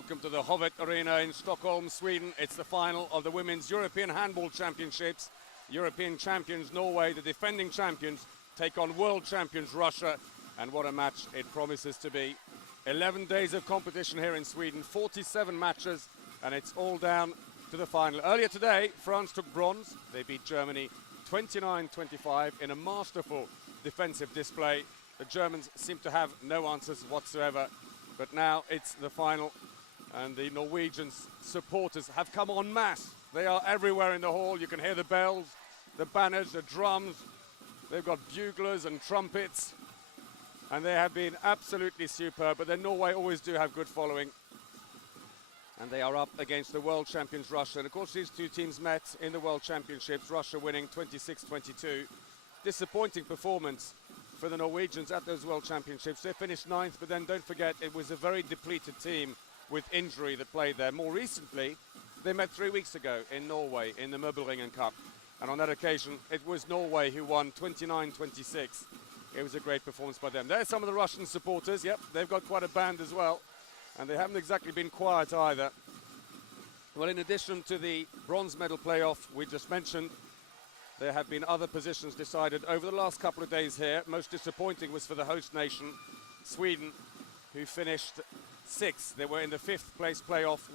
welcome to the Hovet Arena in Stockholm, Sweden. It's the final of the Women's European Handball Championships. European champions Norway, the defending champions, take on world champions Russia. And what a match it promises to be. 11 days of competition here in Sweden, 47 matches, and it's all down to the final. Earlier today, France took bronze. They beat Germany 29-25 in a masterful defensive display. The Germans seem to have no answers whatsoever. But now it's the final, and the Norwegian supporters have come en masse. They are everywhere in the hall. You can hear the bells, the banners, the drums. They've got buglers and trumpets, and they have been absolutely superb. But then Norway always do have good following, and they are up against the world champions Russia. And of course these two teams met in the World Championships, Russia winning 26-22. Disappointing performance for the Norwegians at those World Championships. They finished 9th, but then don't forget it was a very depleted team with injury that played there. More recently, they met 3 weeks ago in Norway in the Møbelringen Cup, and on that occasion it was Norway who won 29-26. It was a great performance by them. There's some of the Russian supporters. Yep, they've got quite a band as well, and they haven't exactly been quiet either. Well, in addition to the bronze medal playoff we just mentioned, there have been other positions decided over the last couple of days here. Most disappointing was for the host nation, Sweden, who finished 6th. They were in the 5th place playoff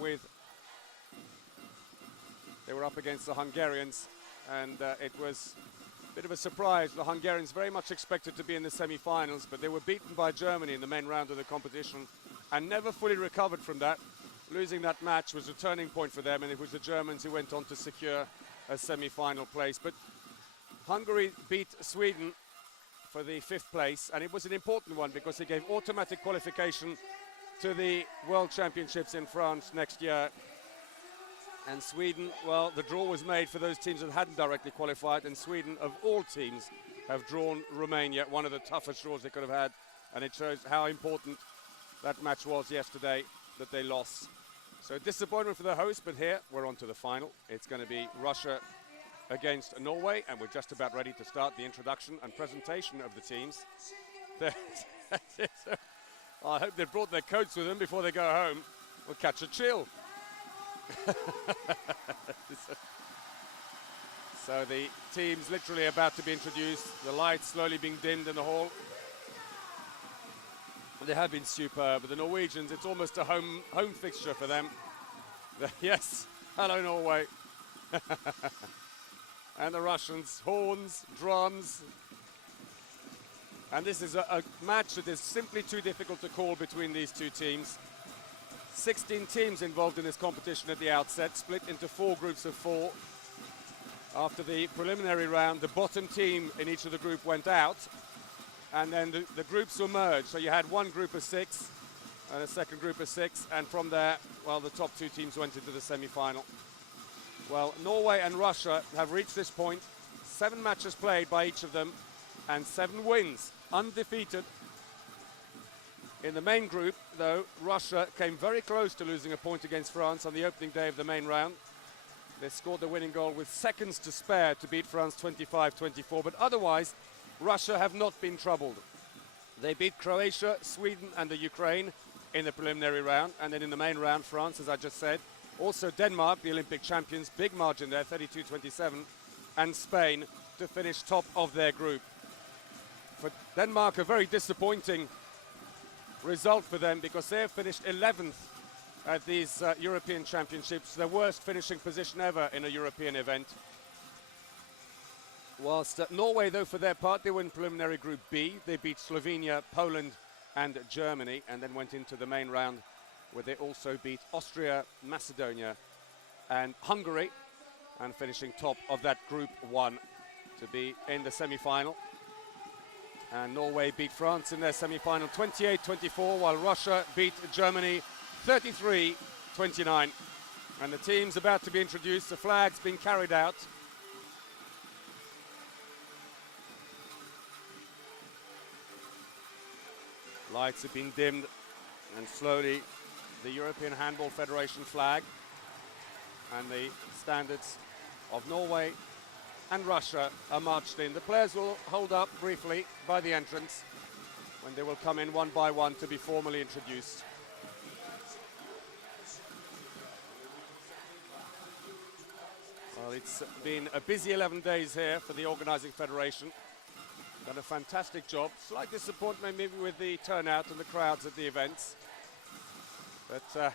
they were up against the Hungarians, and it was a bit of a surprise. The Hungarians very much expected to be in the semi-finals, but they were beaten by Germany in the main round of the competition and never fully recovered from that. Losing that match was a turning point for them, and it was the Germans who went on to secure a semi-final place. But Hungary beat Sweden for the 5th place, and it was an important one because it gave automatic qualification to the World Championships in France next year. And Sweden, well, the draw was made for those teams that hadn't directly qualified, and Sweden, of all teams, have drawn Romania, one of the toughest draws they could have had, and it shows how important that match was yesterday that they lost. So disappointment for the host, but here we're on to the final. It's going to be Russia against Norway, and we're just about ready to start the introduction and presentation of the teams. I hope they've brought their coats with them before they go home. We'll catch a chill. So the team's literally about to be introduced. The lights slowly being dimmed in the hall. They have been superb. The Norwegians, it's almost a home fixture for them. Yes, hello Norway. And the Russians, horns, drums. And this is a match that is simply too difficult to call between these two teams. 16 teams involved in this competition at the outset, split into 4 groups of 4. After the preliminary round, the bottom team in each of the group went out, and then the groups were merged. So you had one group of 6 and a second group of 6, and from there, well, the top 2 teams went into the semi-final. Well, Norway and Russia have reached this point. 7 matches played by each of them, and 7 wins, undefeated. In the main group, though, Russia came very close to losing a point against France on the opening day of the main round. They scored the winning goal with seconds to spare to beat France 25-24, but otherwise, Russia have not been troubled. They beat Croatia, Sweden and the Ukraine in the preliminary round, and then in the main round, France, as I just said. Also Denmark, the Olympic champions, big margin there, 32-27, and Spain to finish top of their group. For Denmark, a very disappointing result for them because they have finished 11th at these European Championships, their worst finishing position ever in a European event. Whilst Norway, though, for their part, they were in preliminary Group B. They beat Slovenia, Poland and Germany, and then went into the main round where they also beat Austria, Macedonia and Hungary, and finishing top of that Group 1 to be in the semi-final. And Norway beat France in their semi-final 28-24, while Russia beat Germany 33-29. And the team's about to be introduced. The flag's been carried out. Lights have been dimmed, and slowly the European Handball Federation flag and the standards of Norway and Russia are marched in. The players will hold up briefly by the entrance when they will come in one by one to be formally introduced. it's been a busy 11 days here for the organising federation. Done a fantastic job. Slight disappointment maybe with the turnout and the crowds at the events. But they're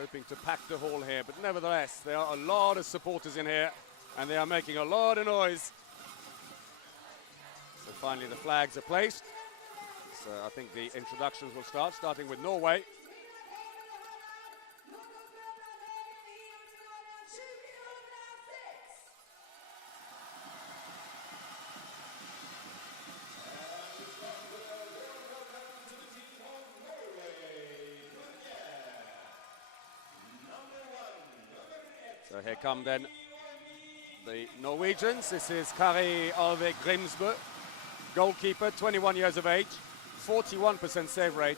hoping to pack the hall here. But nevertheless, there are a lot of supporters in here and they are making a lot of noise. So finally the flags are placed. So I think the introductions will start, starting with Norway. So here come then the Norwegians. This is Kari Alvik Grimsbø, goalkeeper, 21 years of age, 41% save rate.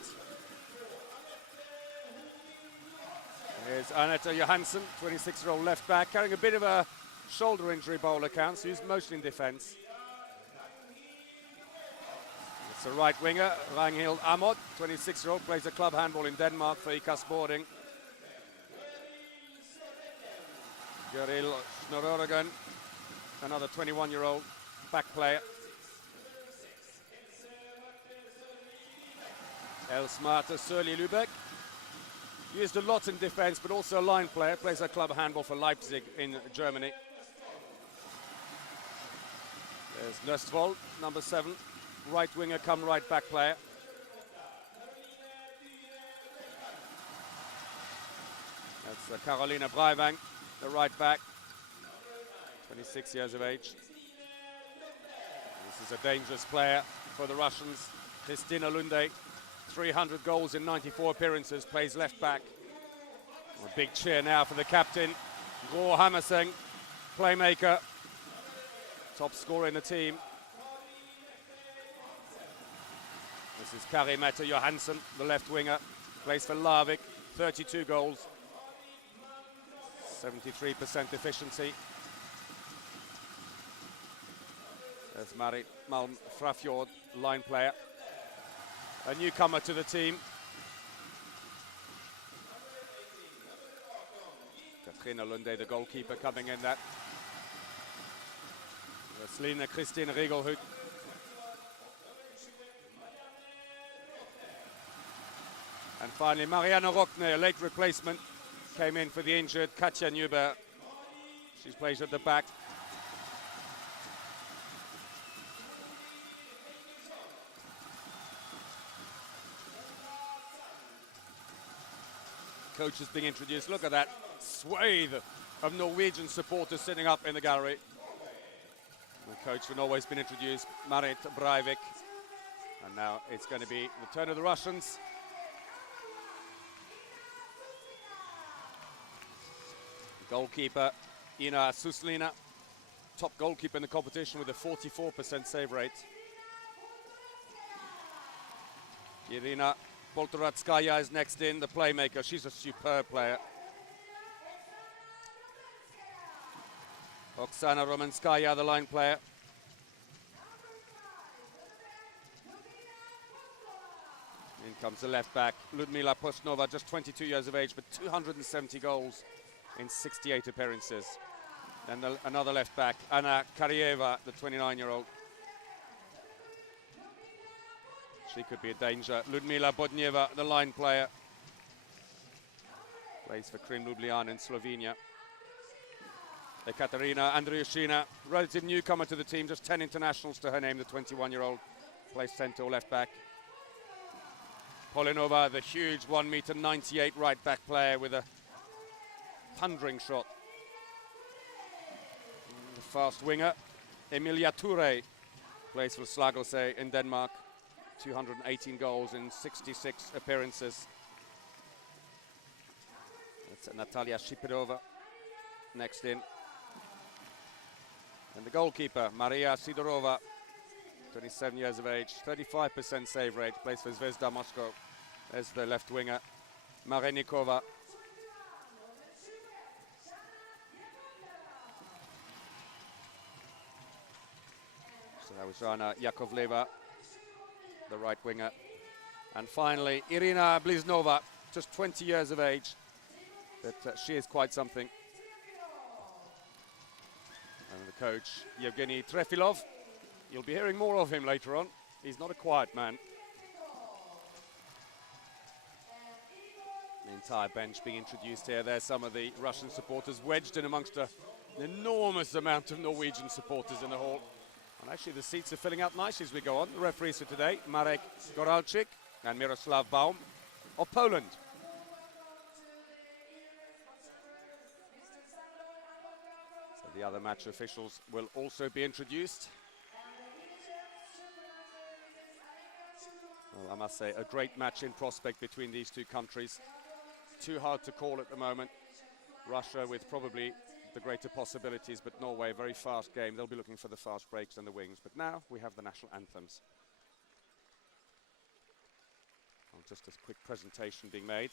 Here's Anette Johansen, 26-year-old left back, carrying a bit of a shoulder injury by all accounts, used mostly in defence. It's a right winger, Ragnhild Amod, 26-year-old, plays a club handball in Denmark for IK Sporting. Gøril Snorøren, another 21-year-old back player. Elsmarte Sørli Lübeck, used a lot in defence, but also a line player, plays a club handball for Leipzig in Germany. There's Nøstvold, number 7, right winger come right back player. That's Carolina Breivang, the right back, 26 years of age. This is a dangerous player for the Russians. Kristina Lunde, 300 goals in 94 appearances, plays left back. A big cheer now for the captain, Gro Hammerseng, playmaker, top scorer in the team. This is Kari Mette Johansen, the left winger, plays for Larvik, 32 goals. 73% efficiency. There's Marit Malm Frafjord, line player. A newcomer to the team. Katrina Lunde, the goalkeeper, coming in that. There's Line Kristin Rigelhut. And finally, Marianne Rockne, a late replacement, came in for the injured Katja Newberg. She's plays at the back. Coach is being introduced. Look at that swathe of Norwegian supporters sitting up in the gallery. The coach for Norway's been introduced, Marit Breivik. And now it's going to be the turn of the Russians. Goalkeeper Ina Suslina, top goalkeeper in the competition with a 44% save rate. Irina Poltoratskaya is next in, the playmaker. She's a superb player. Oksana Romanskaya, the line player. In comes the left back, Ludmila Postnova, just 22 years of age, but 270 goals in 68 appearances. And another left back, Anna Karyeva, the 29-year-old. She could be a danger. Ludmila Bodnieva, the line player. Plays for Krim Ljubljana in Slovenia. Ekaterina Andriushina, relative newcomer to the team, just 10 internationals to her name, the 21-year-old. Plays centre or left back. Polinova, the huge 1.98 meter right back player with a thundering shot. The fast winger, Emilia Toure, plays for Slagelse in Denmark. 218 goals in 66 appearances. That's Natalia Shipirova next in. And the goalkeeper, Maria Sidorova, 27 years of age, 35% save rate, plays for Zvezda Moscow. There's the left winger, Marenikova. So that was Rana Yakovleva, the right winger. And finally, Irina Bliznova, just 20 years of age, that she is quite something. And the coach, Yevgeny Trefilov, you'll be hearing more of him later on. He's not a quiet man. The entire bench being introduced here. There's some of the Russian supporters wedged in amongst an enormous amount of Norwegian supporters in the hall. And actually the seats are filling up nicely as we go on. The referees for today, Marek Goralczyk and Miroslav Baum of Poland. So the other match officials will also be introduced. Well, I must say, a great match in prospect between these two countries. Too hard to call at the moment. Russia with probably the greater possibilities, but Norway, a very fast game. They'll be looking for the fast breaks and the wings. But now we have the national anthems. Well, just a quick presentation being made.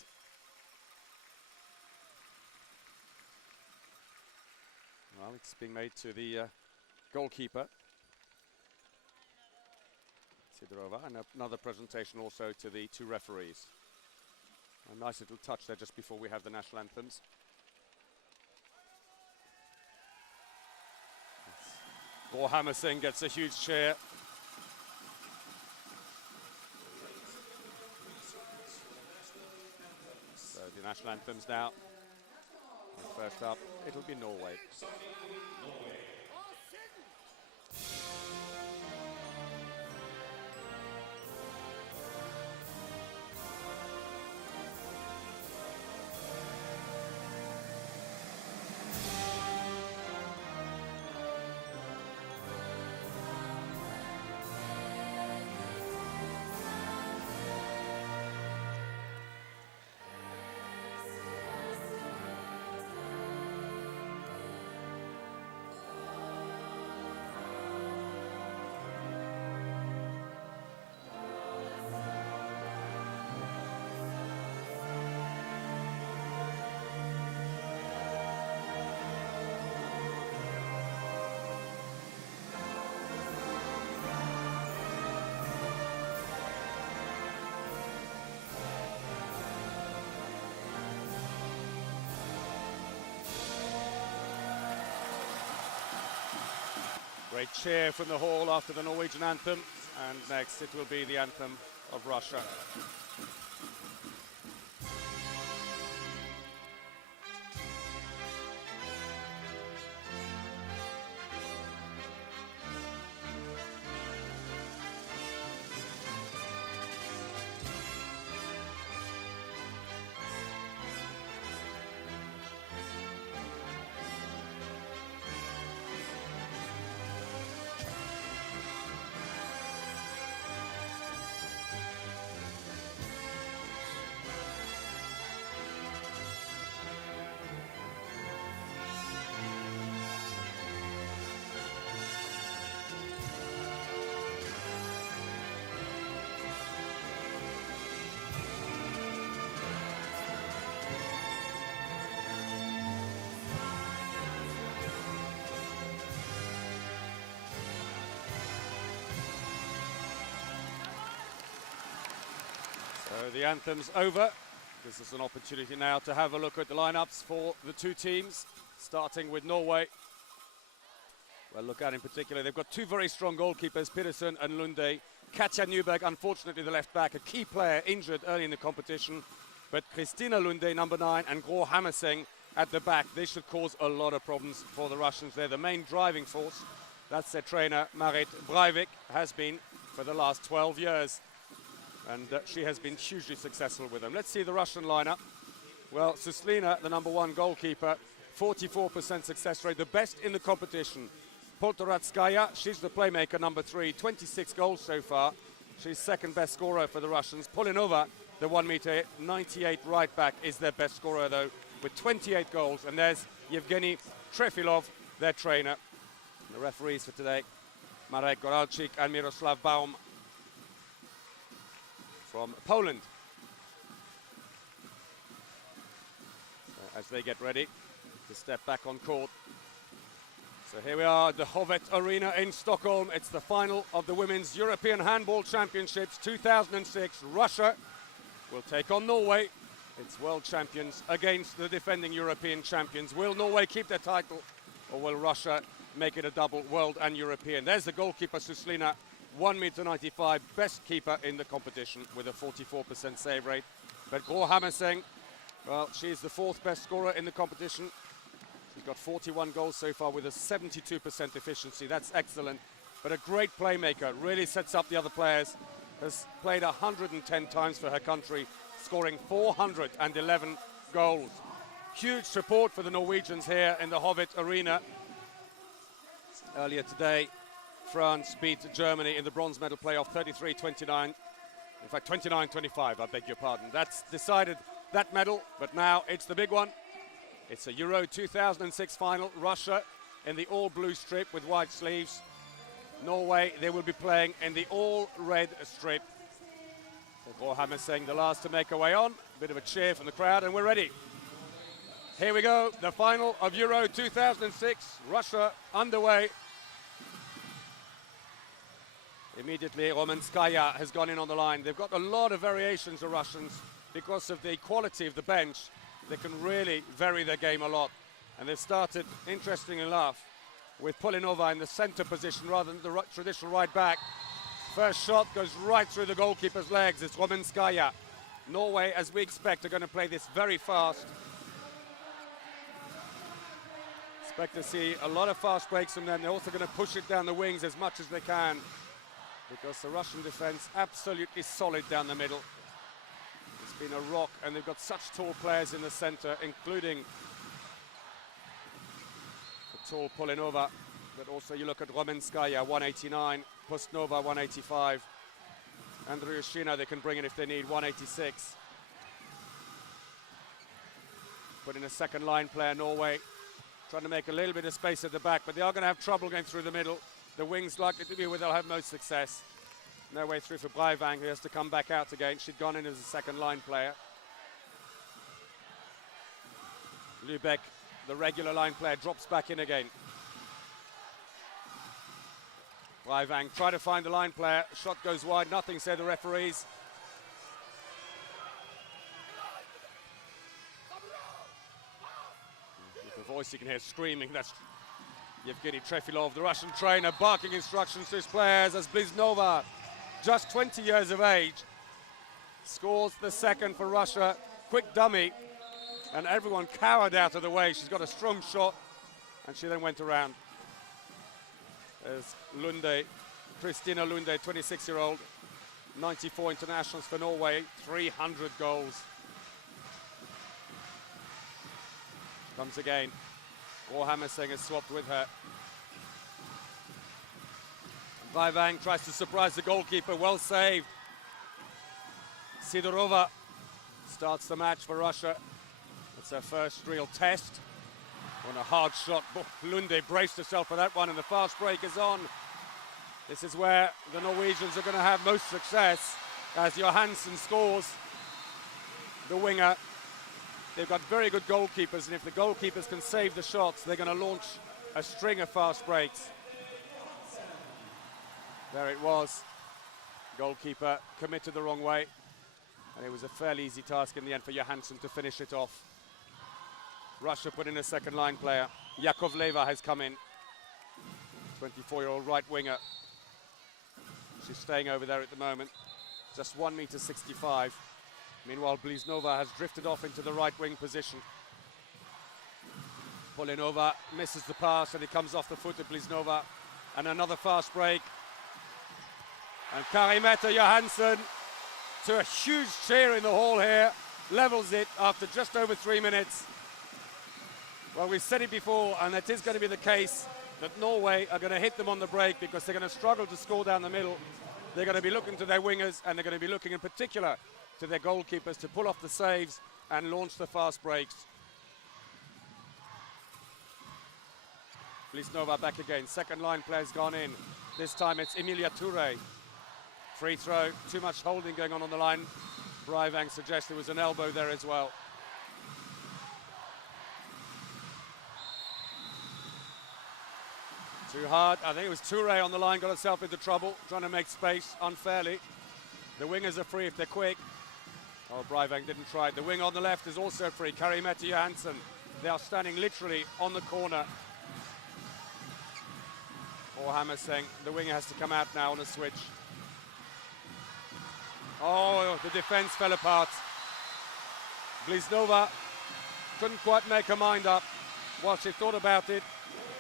Well, it's being made to the goalkeeper, Sidorova, and another presentation also to the two referees. A nice little touch there just before we have the national anthems. Gro Hammerseng gets a huge cheer. So the national anthems now. And first up, it'll be Norway. Great cheer from the hall after the Norwegian anthem, and next it will be the anthem of Russia. So the anthem's over. This is an opportunity now to have a look at the lineups for the two teams, starting with Norway. Well, look at in particular, they've got two very strong goalkeepers, Pedersen and Lunde. Katja Nyberg, unfortunately the left back, a key player injured early in the competition. But Kristina Lunde, number 9, and Gro Hammerseng at the back. They should cause a lot of problems for the Russians. They're the main driving force. That's their trainer, Marit Breivik, has been for the last 12 years. And she has been hugely successful with them. Let's see the Russian lineup. Well, Suslina, the number 1 goalkeeper, 44% success rate, the best in the competition. Poltoratskaya, she's the playmaker, number 3, 26 goals so far. She's second best scorer for the Russians. Polinova, the 1m98 right back, is their best scorer though, with 28 goals. And there's Yevgeny Trefilov, their trainer. The referees for today, Marek Goralczyk and Miroslav Baum from Poland. So as they get ready to step back on court. So here we are at the Hovet Arena in Stockholm. It's the final of the Women's European Handball Championships 2006. Russia will take on Norway. It's world champions against the defending European champions. Will Norway keep their title, or will Russia make it a double world and European? There's the goalkeeper, Suslina, 1.95 m, best keeper in the competition with a 44% save rate. But Gro Hammerseng, well, she's the 4th best scorer in the competition. She's got 41 goals so far with a 72% efficiency. That's excellent. But a great playmaker, really sets up the other players. Has played 110 times for her country, scoring 411 goals. Huge support for the Norwegians here in the Hovet Arena. Earlier today, France beat Germany in the bronze medal playoff 33-29. In fact, 29-25, I beg your pardon. That's decided that medal, but now it's the big one. It's a Euro 2006 final. Russia in the all-blue strip with white sleeves. Norway, they will be playing in the all-red strip. Gro Hammerseng, the last to make her way on. A bit of a cheer from the crowd, and we're ready. Here we go, the final of Euro 2006. Russia underway. Immediately, Romanskaya has gone in on the line. They've got a lot of variations, the Russians, because of the quality of the bench. They can really vary their game a lot. And they've started, interestingly enough, with Polinova in the center position rather than the traditional right back. First shot goes right through the goalkeeper's legs. It's Romanskaya. Norway, as we expect, are going to play this very fast. Expect to see a lot of fast breaks from them. They're also going to push it down the wings as much as they can, because the Russian defense absolutely solid down the middle. It's been a rock, and they've got such tall players in the center, including the tall Polinova. But also you look at Romanskaya, 189, Postnova, 185. Andriushina, they can bring in if they need, 186. Put in a second line player, Norway, trying to make a little bit of space at the back, but they are going to have trouble going through the middle. The wings likely to be where they'll have most success. No way through for Breivang, who has to come back out again. She'd gone in as a second line player. Lübeck, the regular line player, drops back in again. Breivang try to find the line player. Shot goes wide, nothing, say the referees. With the voice you can hear screaming, that's Yevgeny Trefilov, the Russian trainer, barking instructions to his players as Bliznova, just 20 years of age, scores the second for Russia. Quick dummy, and everyone cowered out of the way. She's got a strong shot, and she then went around. There's Lunde, Kristina Lunde, 26-year-old, 94 internationals for Norway, 300 goals. Comes again. Gro Hammerseng has swapped with her. Breivang tries to surprise the goalkeeper, well saved. Sidorova starts the match for Russia. It's her first real test. On a hard shot, Lunde braced herself for that one, and the fast break is on. This is where the Norwegians are going to have most success, as Johansen scores, the winger. They've got very good goalkeepers, and if the goalkeepers can save the shots, they're going to launch a string of fast breaks. There it was. Goalkeeper committed the wrong way, and it was a fairly easy task in the end for Johansen to finish it off. Russia put in a second line player. Yakovleva has come in. 24-year-old right winger. She's staying over there at the moment. Just 1.65 meters. Meanwhile, Bliznova has drifted off into the right wing position. Polinova misses the pass, and it comes off the foot of Bliznova. And another fast break. And Karimeta Johansen, to a huge cheer in the hall here, levels it after just over 3 minutes. Well, we've said it before, and it is going to be the case that Norway are going to hit them on the break, because they're going to struggle to score down the middle. They're going to be looking to their wingers, and they're going to be looking in particular to their goalkeepers to pull off the saves and launch the fast breaks. Bliznova back again. Second line player's gone in. This time it's Emilia Toure. Free throw. Too much holding going on the line. Breivang suggests there was an elbow there as well. Too hard. I think it was Toure on the line, got herself into trouble, trying to make space unfairly. The wingers are free if they're quick. Oh, Breivang didn't try it. The wing on the left is also free. Kari-Mette Johansson. They are standing literally on the corner. Or Hammerseng, the winger has to come out now on a switch. Oh, the defense fell apart. Bliznova couldn't quite make her mind up while she thought about it.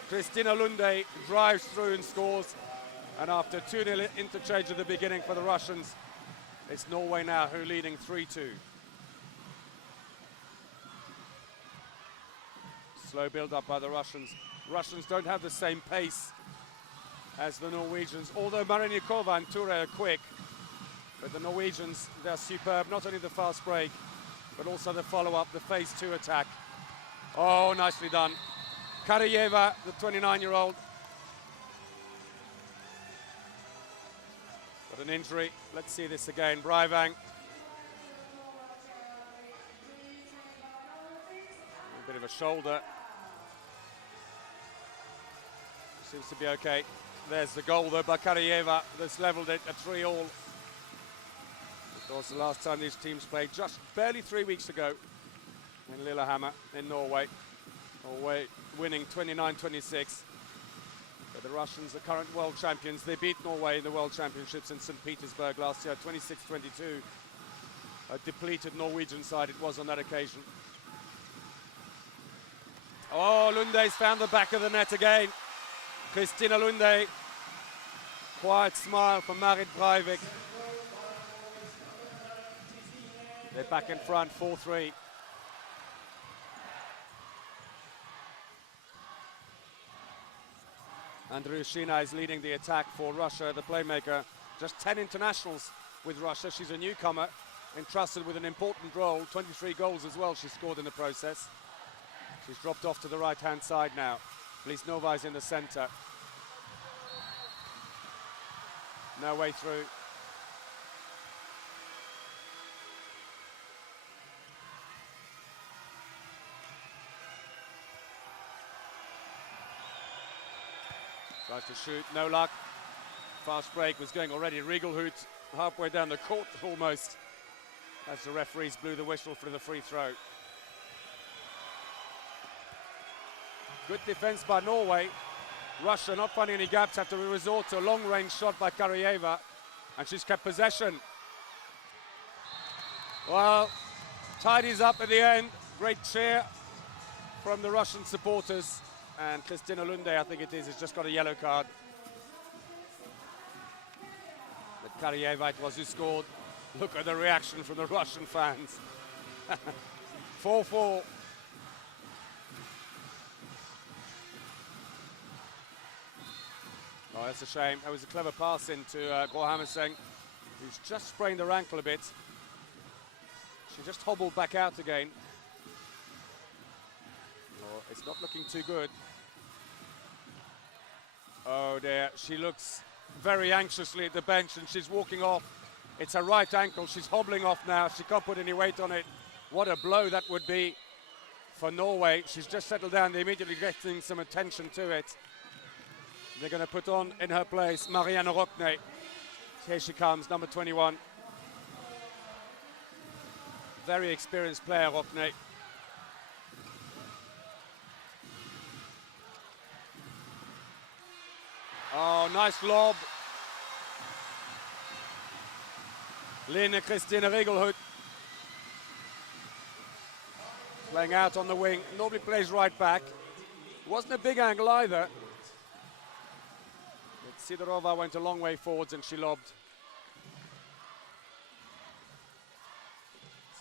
Kristina Lunde drives through and scores. And after 2-0 interchange at the beginning for the Russians, it's Norway now who are leading 3-2. Slow build-up by the Russians. Russians don't have the same pace as the Norwegians, although Marinikova and Ture are quick. But the Norwegians, they're superb, not only the fast break, but also the follow-up, the phase 2 attack. Oh, nicely done. Karajeva, the 29-year-old. Got an injury. Let's see this again. Breivang. A bit of a shoulder. Seems to be okay. There's the goal though by Karajeva. That's leveled it at 3-3. Of course, the last time these teams played just barely 3 weeks ago in Lillehammer in Norway. Norway winning 29-26. But the Russians are current world champions. They beat Norway in the World Championships in St. Petersburg last year, 26-22. A depleted Norwegian side it was on that occasion. Oh, Lunde's found the back of the net again. Kristina Lunde. Quiet smile from Marit Breivik. They're back in front, 4-3. Andriushina is leading the attack for Russia, the playmaker. Just 10 internationals with Russia. She's a newcomer, entrusted with an important role. 23 goals as well she scored in the process. She's dropped off to the right-hand side now. Bliznova is in the center. No way through. Tries to shoot, no luck. Fast break was going already. Riegelhout halfway down the court almost, as the referees blew the whistle for the free throw. Good defense by Norway. Russia not finding any gaps after a resort to a long-range shot by Karajeva, and she's kept possession. Well, tidies up at the end. Great cheer from the Russian supporters. And Kristina Lunde, I think it is, has just got a yellow card. But Karajeva it was who scored. Look at the reaction from the Russian fans. 4-4. Oh, that's a shame. That was a clever pass into Gro Hammerseng, who's just sprained her ankle a bit. She just hobbled back out again. Oh, it's not looking too good. Oh dear, she looks very anxiously at the bench and she's walking off. It's her right ankle, she's hobbling off now. She can't put any weight on it. What a blow that would be for Norway. She's just settled down, they're immediately getting some attention to it. They're going to put on in her place Marianne Rockne. Here she comes, number 21. Very experienced player, Rockne. Oh, nice lob. Lene Kristina Riegelhout. Playing out on the wing. Normally plays right back. Wasn't a big angle either. But Sidorova went a long way forwards and she lobbed.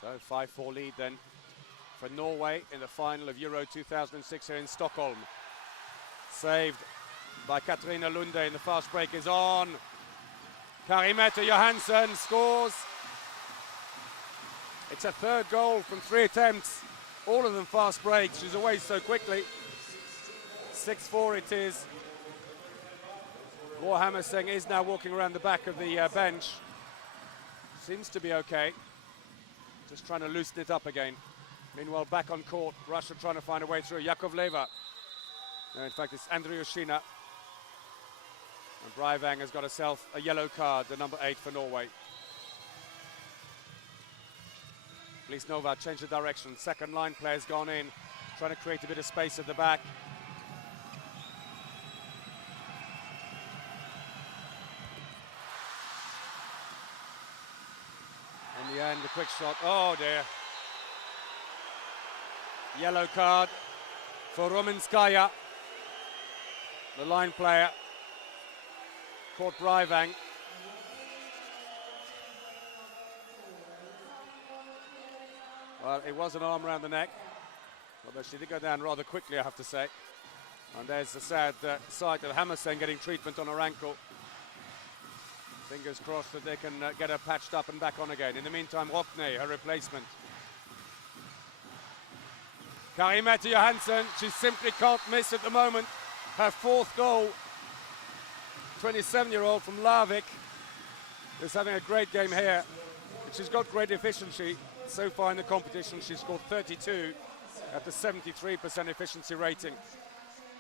So 5-4 lead then for Norway in the final of Euro 2006 here in Stockholm. Saved by Katarina Lunde, and the fast break is on. Kari-Mette Johansson scores. It's a third goal from 3 attempts, all of them fast breaks. She's away so quickly. 6-4 it is. Gro Hammerseng is now walking around the back of the bench. Seems to be okay. Just trying to loosen it up again. Meanwhile, back on court, Russia trying to find a way through. Yakovleva. No, in fact, it's Andriushina. And Breivang has got herself a yellow card, the number 8 for Norway. Blisnova changed the direction. Second line player's gone in, trying to create a bit of space at the back. In the end, the quick shot. Oh dear. Yellow card for Romanskaya, the line player. Caught Breivang. Well, it was an arm around the neck, although she did go down rather quickly, I have to say. And there's the sad sight of Hammersen getting treatment on her ankle. Fingers crossed that they can get her patched up and back on again. In the meantime, Rockne, her replacement. Karimette Johansson, she simply can't miss at the moment. Her fourth goal. 27-year-old from Larvik is having a great game here. She's got great efficiency. So far in the competition, she's scored 32 at the 73% efficiency rating.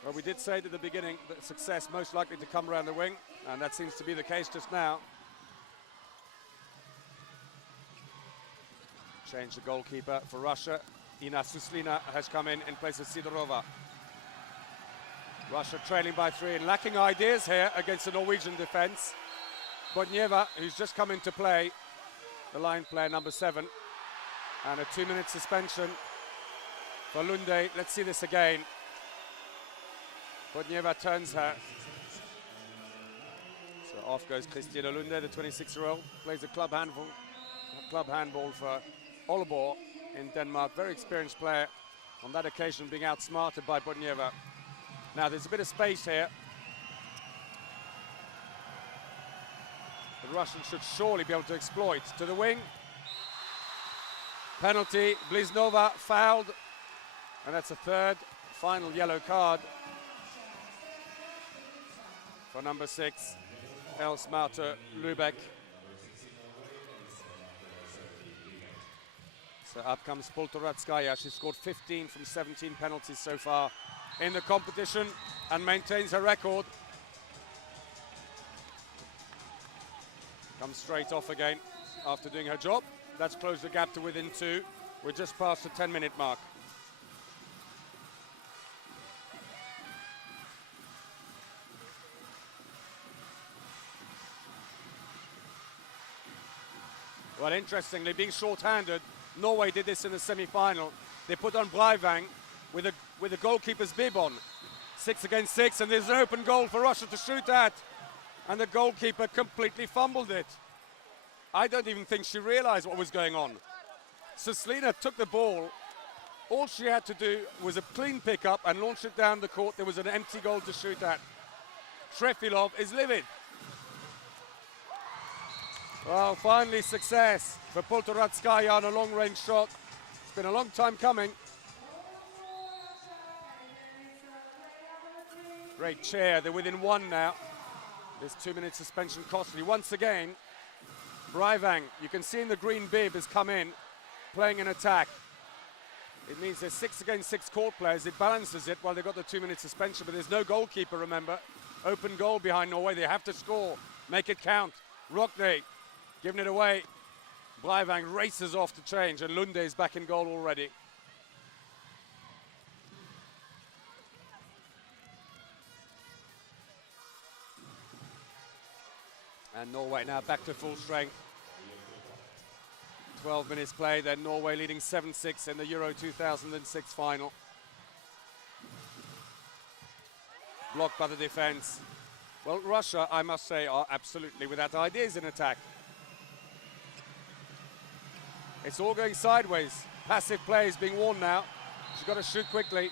Well, we did say at the beginning that success most likely to come around the wing, and that seems to be the case just now. Change the goalkeeper for Russia. Ina Suslina has come in place of Sidorova. Russia trailing by 3 and lacking ideas here against the Norwegian defense. Bodnieva, who's just come into play, the line player number 7. And a 2-minute suspension for Lunde. Let's see this again. Bodnieva turns her. So off goes Christina Lunde, the 26-year-old. Plays a club handball for Aalborg in Denmark. Very experienced player. On that occasion being outsmarted by Bodnieva. Now there's a bit of space here. The Russians should surely be able to exploit. To the wing. Penalty, Blisnova fouled, and that's a third, final yellow card for number 6, Els Marte Lübeck. So up comes Poltoratskaya. She scored 15 from 17 penalties so far in the competition and maintains her record. Comes straight off again after doing her job. That's closed the gap to within 2. We're just past the 10-minute mark. Well, interestingly, being short-handed, Norway did this in the semi-final. They put on Breivang with the goalkeeper's bib on. 6 against 6, and there's an open goal for Russia to shoot at. And the goalkeeper completely fumbled it. I don't even think she realized what was going on. Suslina took the ball. All she had to do was a clean pickup and launch it down the court. There was an empty goal to shoot at. Trefilov is livid. Well, finally success for Poltoratskaya on a long-range shot. It's been a long time coming. Great chair, they're within 1 now. This 2-minute suspension costly. Once again, Breivang, you can see in the green bib, has come in, playing an attack. It means there's 6 against 6 court players. It balances it while they've got the 2-minute suspension, but there's no goalkeeper, remember. Open goal behind Norway. They have to score, make it count. Rockne giving it away. Breivang races off to change, and Lunde is back in goal already. And Norway now back to full strength. 12 minutes play, then Norway leading 7-6 in the Euro 2006 final. Blocked by the defense. Well, Russia, I must say, are absolutely without ideas in attack. It's all going sideways. Passive play is being worn now. She's got to shoot quickly.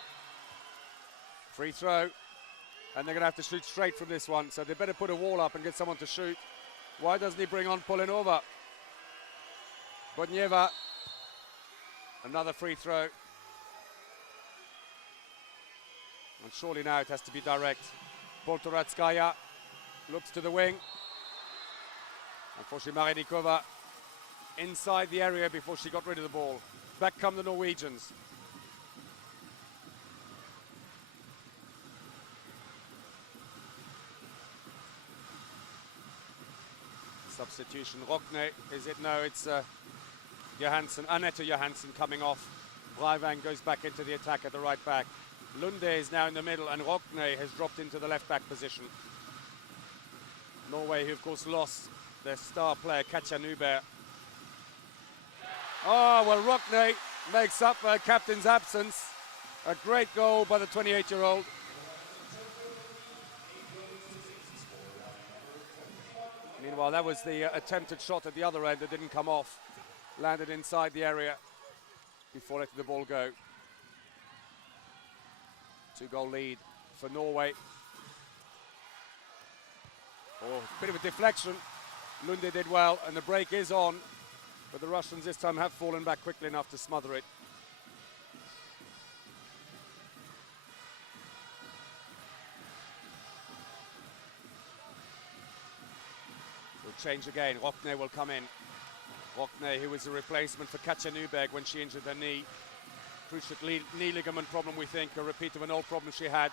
Free throw. And they're going to have to shoot straight from this one, so they better put a wall up and get someone to shoot. Why doesn't he bring on Polinova? Bodnieva, another free throw. And surely now it has to be direct. Poltoratskaya looks to the wing. Unfortunately, Marenikova inside the area before she got rid of the ball. Back come the Norwegians. Substitution, Rockne, is it? No, it's Annette Johansson coming off. Breivang goes back into the attack at the right back. Lunde is now in the middle, and Rockne has dropped into the left back position. Norway, who of course lost their star player Katja Nyberg. Oh, well, Rockne makes up for her captain's absence. A great goal by the 28-year-old. Meanwhile, that was the attempted shot at the other end that didn't come off. Landed inside the area before letting the ball go. 2-goal lead for Norway. Oh, bit of a deflection. Lunde did well, and the break is on, but the Russians this time have fallen back quickly enough to smother it. We'll change again. Rockne will come in. Rockne, who was a replacement for Katja Nyberg when she injured her knee. Cruciate knee ligament problem, we think, a repeat of an old problem she had.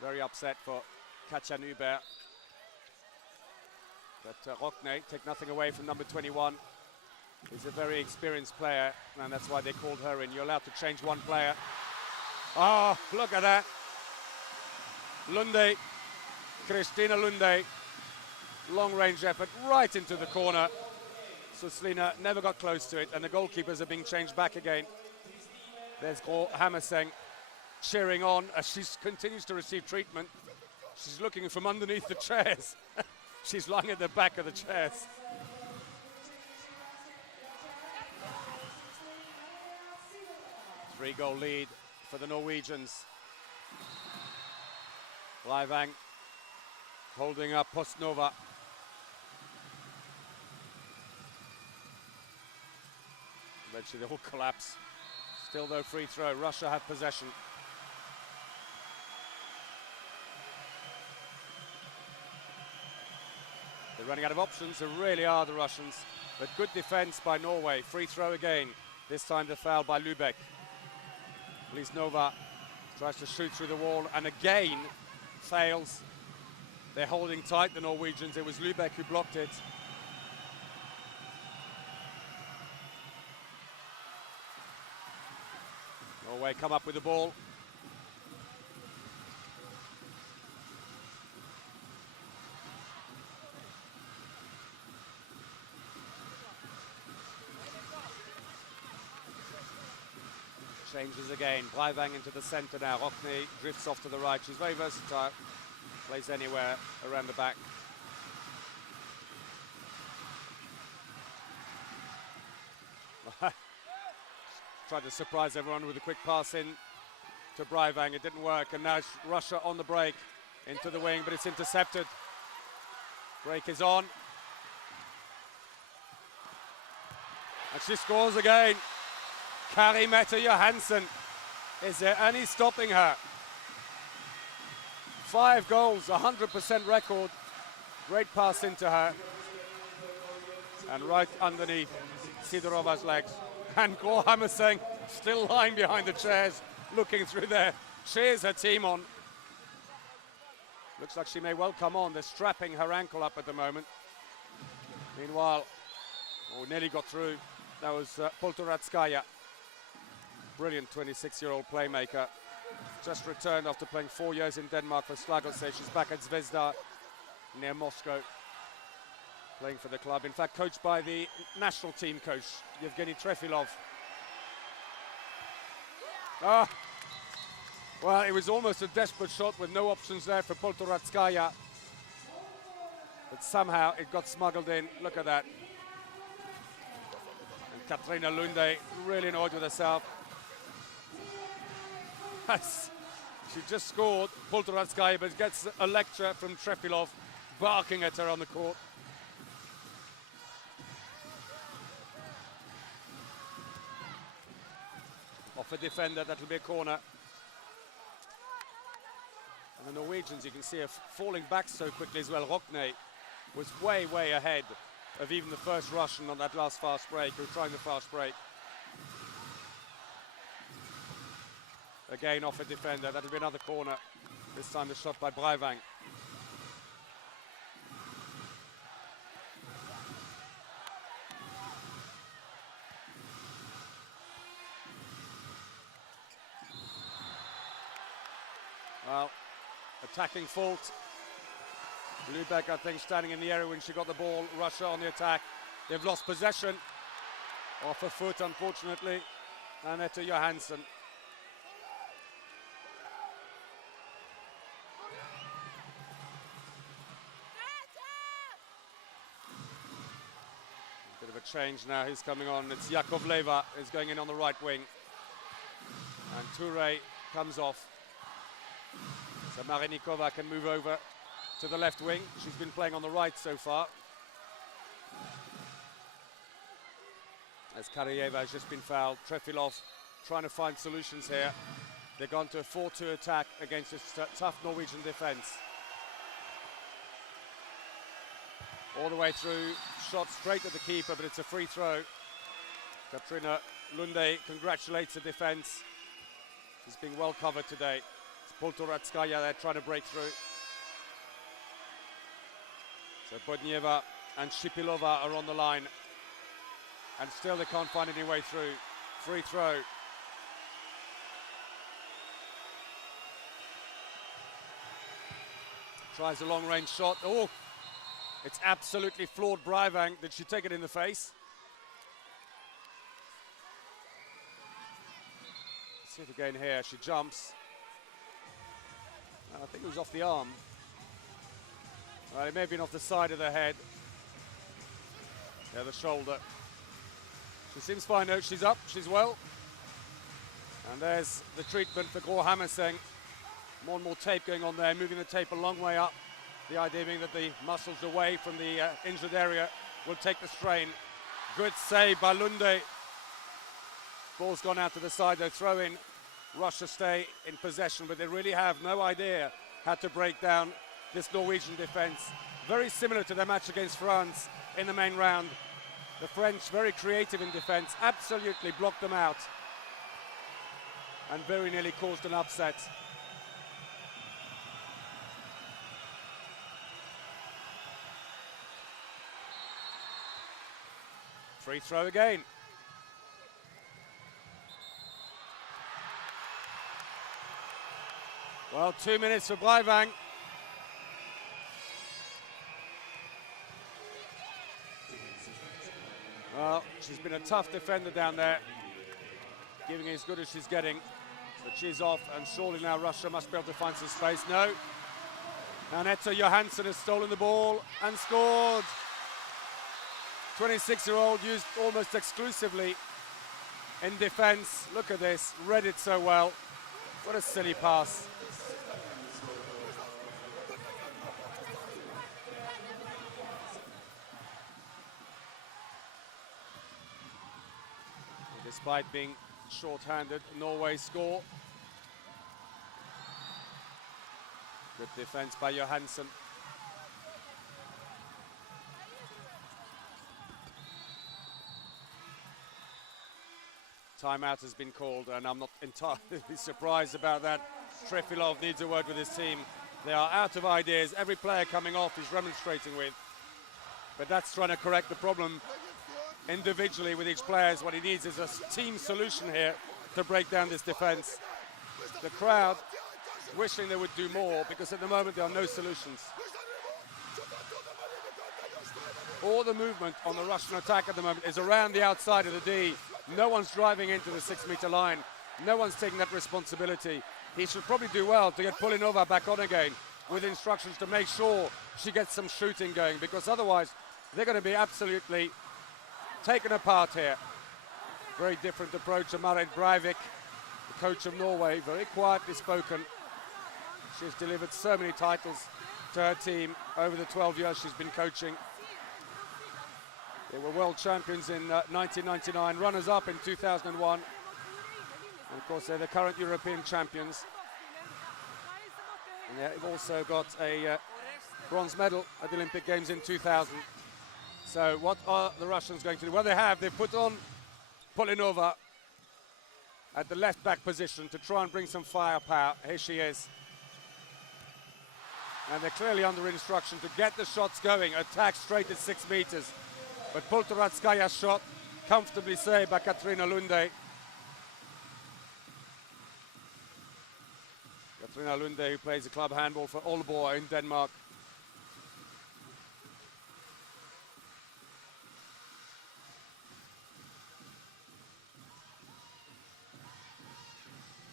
Very upset for Katja Nyberg. But Rockne, take nothing away from number 21. He's a very experienced player, and that's why they called her in. You're allowed to change one player. Oh, look at that. Lunde, Kristina Lunde. Long-range effort right into the corner. Suslina never got close to it, and the goalkeepers are being changed back again. There's Gro Hammerseng cheering on as she continues to receive treatment. She's looking from underneath the chairs. She's lying at the back of the chairs. Three-goal lead for the Norwegians. Breivang holding up Postnova. Eventually they all collapse. Still though, free throw. Russia have possession. They're running out of options, they really are, the Russians. But good defense by Norway. Free throw again. This time the foul by Lübeck. Lisnova tries to shoot through the wall and again fails. They're holding tight, the Norwegians. It was Lübeck who blocked it. Norway come up with the ball. Changes again. Breivang into the centre now. Rockne drifts off to the right. She's very versatile. Plays anywhere around the back. Tried to surprise everyone with a quick pass in to Breivang. It didn't work, and now it's Russia on the break into the wing, but it's intercepted. Break is on. And she scores again. Kari Mette Johansson. Is there any stopping her? 5 goals, 100% record. Great pass into her. And right underneath Sidorova's legs. And Gro Hammerseng still lying behind the chairs, looking through there. Cheers her team on. Looks like she may well come on. They're strapping her ankle up at the moment. Meanwhile, nearly got through. That was Poltoratskaya. Brilliant 26-year-old playmaker. Just returned after playing 4 years in Denmark for Slagelse. She's back at Zvezda near Moscow, playing for the club. In fact, coached by the national team coach, Yevgeny Trefilov. Well, it was almost a desperate shot with no options there for Poltoratskaya. But somehow it got smuggled in. Look at that. And Katrina Lunde really annoyed with herself. She just scored, Poltoratskaya, but gets a lecture from Trefilov, barking at her on the court. Off a defender, that'll be a corner. And the Norwegians, you can see, are falling back so quickly as well. Rockne was way, way ahead of even the first Russian on that last fast break, who was trying the fast break. Again, off a defender, that'll be another corner. This time the shot by Breivang. Well, attacking fault. Lübeck, I think, standing in the area when she got the ball. Russia on the attack. They've lost possession. Off her foot, unfortunately. Anette Johansson. Bit of a change now. He's coming on. It's Yakovleva is going in on the right wing. And Touré comes off. So Marenikova can move over to the left wing. She's been playing on the right so far. As Karayeva has just been fouled. Trefilov trying to find solutions here. They've gone to a 4-2 attack against this tough Norwegian defense. All the way through, shot straight at the keeper, but it's a free throw. Katrina Lunde congratulates the defense. She's been well covered today. It's Poltoratskaya there trying to break through. So Bodnieva and Shipilova are on the line. And still they can't find any way through. Free throw. Tries a long-range shot. Oh, it's absolutely floored Breivang. Did she take it in the face? See it again here. She jumps. I think it was off the arm. Well, it may have been off the side of the head. Yeah, the shoulder. She seems fine now. She's up. She's well. And there's the treatment for Gro Hammerseng. More and more tape going on there, moving the tape a long way up. The idea being that the muscles away from the injured area will take the strain. Good save by Lunde. Ball's gone out to the side. They throw in. Russia stay in possession, but they really have no idea how to break down this Norwegian defense. Very similar to their match against France in the main round. The French very creative in defense, absolutely blocked them out and very nearly caused an upset. Free throw again. Well, 2 minutes for Breivang. Well, she's been a tough defender down there, giving it as good as she's getting. But she's off, and surely now Russia must be able to find some space. No. Anette Johansson has stolen the ball and scored. 26-year-old used almost exclusively in defense. Look at this, read it so well. What a silly pass. Despite being short-handed, Norway score. Good defense by Johansson. Timeout has been called, and I'm not entirely surprised about that. Trefilov needs a word with his team. They are out of ideas. Every player coming off is remonstrating with. But that's trying to correct the problem individually with each player. What he needs is a team solution here to break down this defense. The crowd wishing they would do more, because at the moment there are no solutions. All the movement on the Russian attack at the moment is around the outside of the D. No one's driving into the 6-meter line. No one's taking that responsibility. He should probably do well to get Pulinova back on again with instructions to make sure she gets some shooting going, because otherwise they're going to be absolutely taken apart here. Very different approach to Marit Breivik, the coach of Norway, very quietly spoken. She's delivered so many titles to her team over the 12 years she's been coaching. They were world champions in 1999, runners-up in 2001. And of course, they're the current European champions. And they've also got a bronze medal at the Olympic Games in 2000. So what are the Russians going to do? Well, they've put on Pulinova at the left back position to try and bring some firepower. Here she is. And they're clearly under instruction to get the shots going, attack straight at 6 meters. But Poltoratskaya's shot comfortably saved by Katrina Lunde. Katrina Lunde, who plays the club handball for Aalborg in Denmark.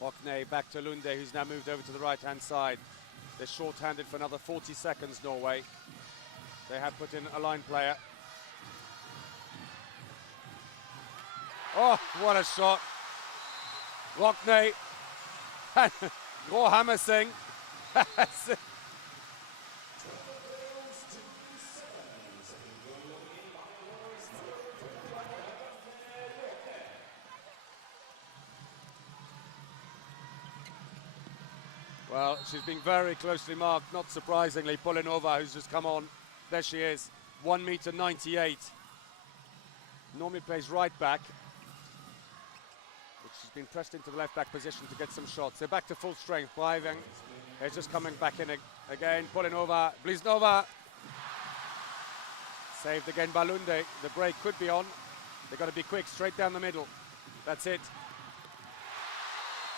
Hockney back to Lunde, who's now moved over to the right-hand side. They're short-handed for another 40 seconds, Norway. They have put in a line player. Oh, what a shot. Hockney. Grå Hammerseng. Well, she's been very closely marked, not surprisingly. Polenova, who's just come on. There she is, 1.98 meters. Normally plays right back, but she's been pressed into the left back position to get some shots. They're back to full strength. Breiving is just coming back in again. Polenova, Bliznova. Saved again by Lunde. The break could be on. They've got to be quick, straight down the middle. That's it.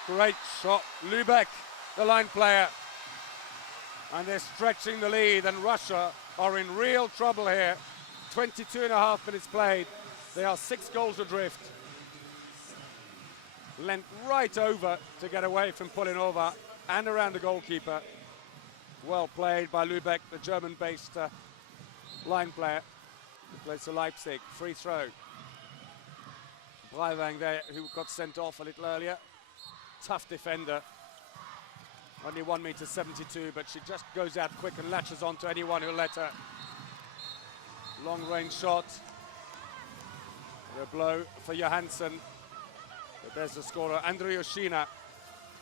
Great shot. Lübeck, the line player. And they're stretching the lead, and Russia are in real trouble here. 22.5 minutes played. They are 6 goals adrift. Leant right over to get away from Polenova and around the goalkeeper. Well played by Lübeck, the German-based line player who plays for Leipzig. Free throw. Breiving there, who got sent off a little earlier. Tough defender. Only 1.72 meters, but she just goes out quick and latches onto anyone who'll let her. Long range shot. The blow for Johansson. But there's the scorer, Andriushina,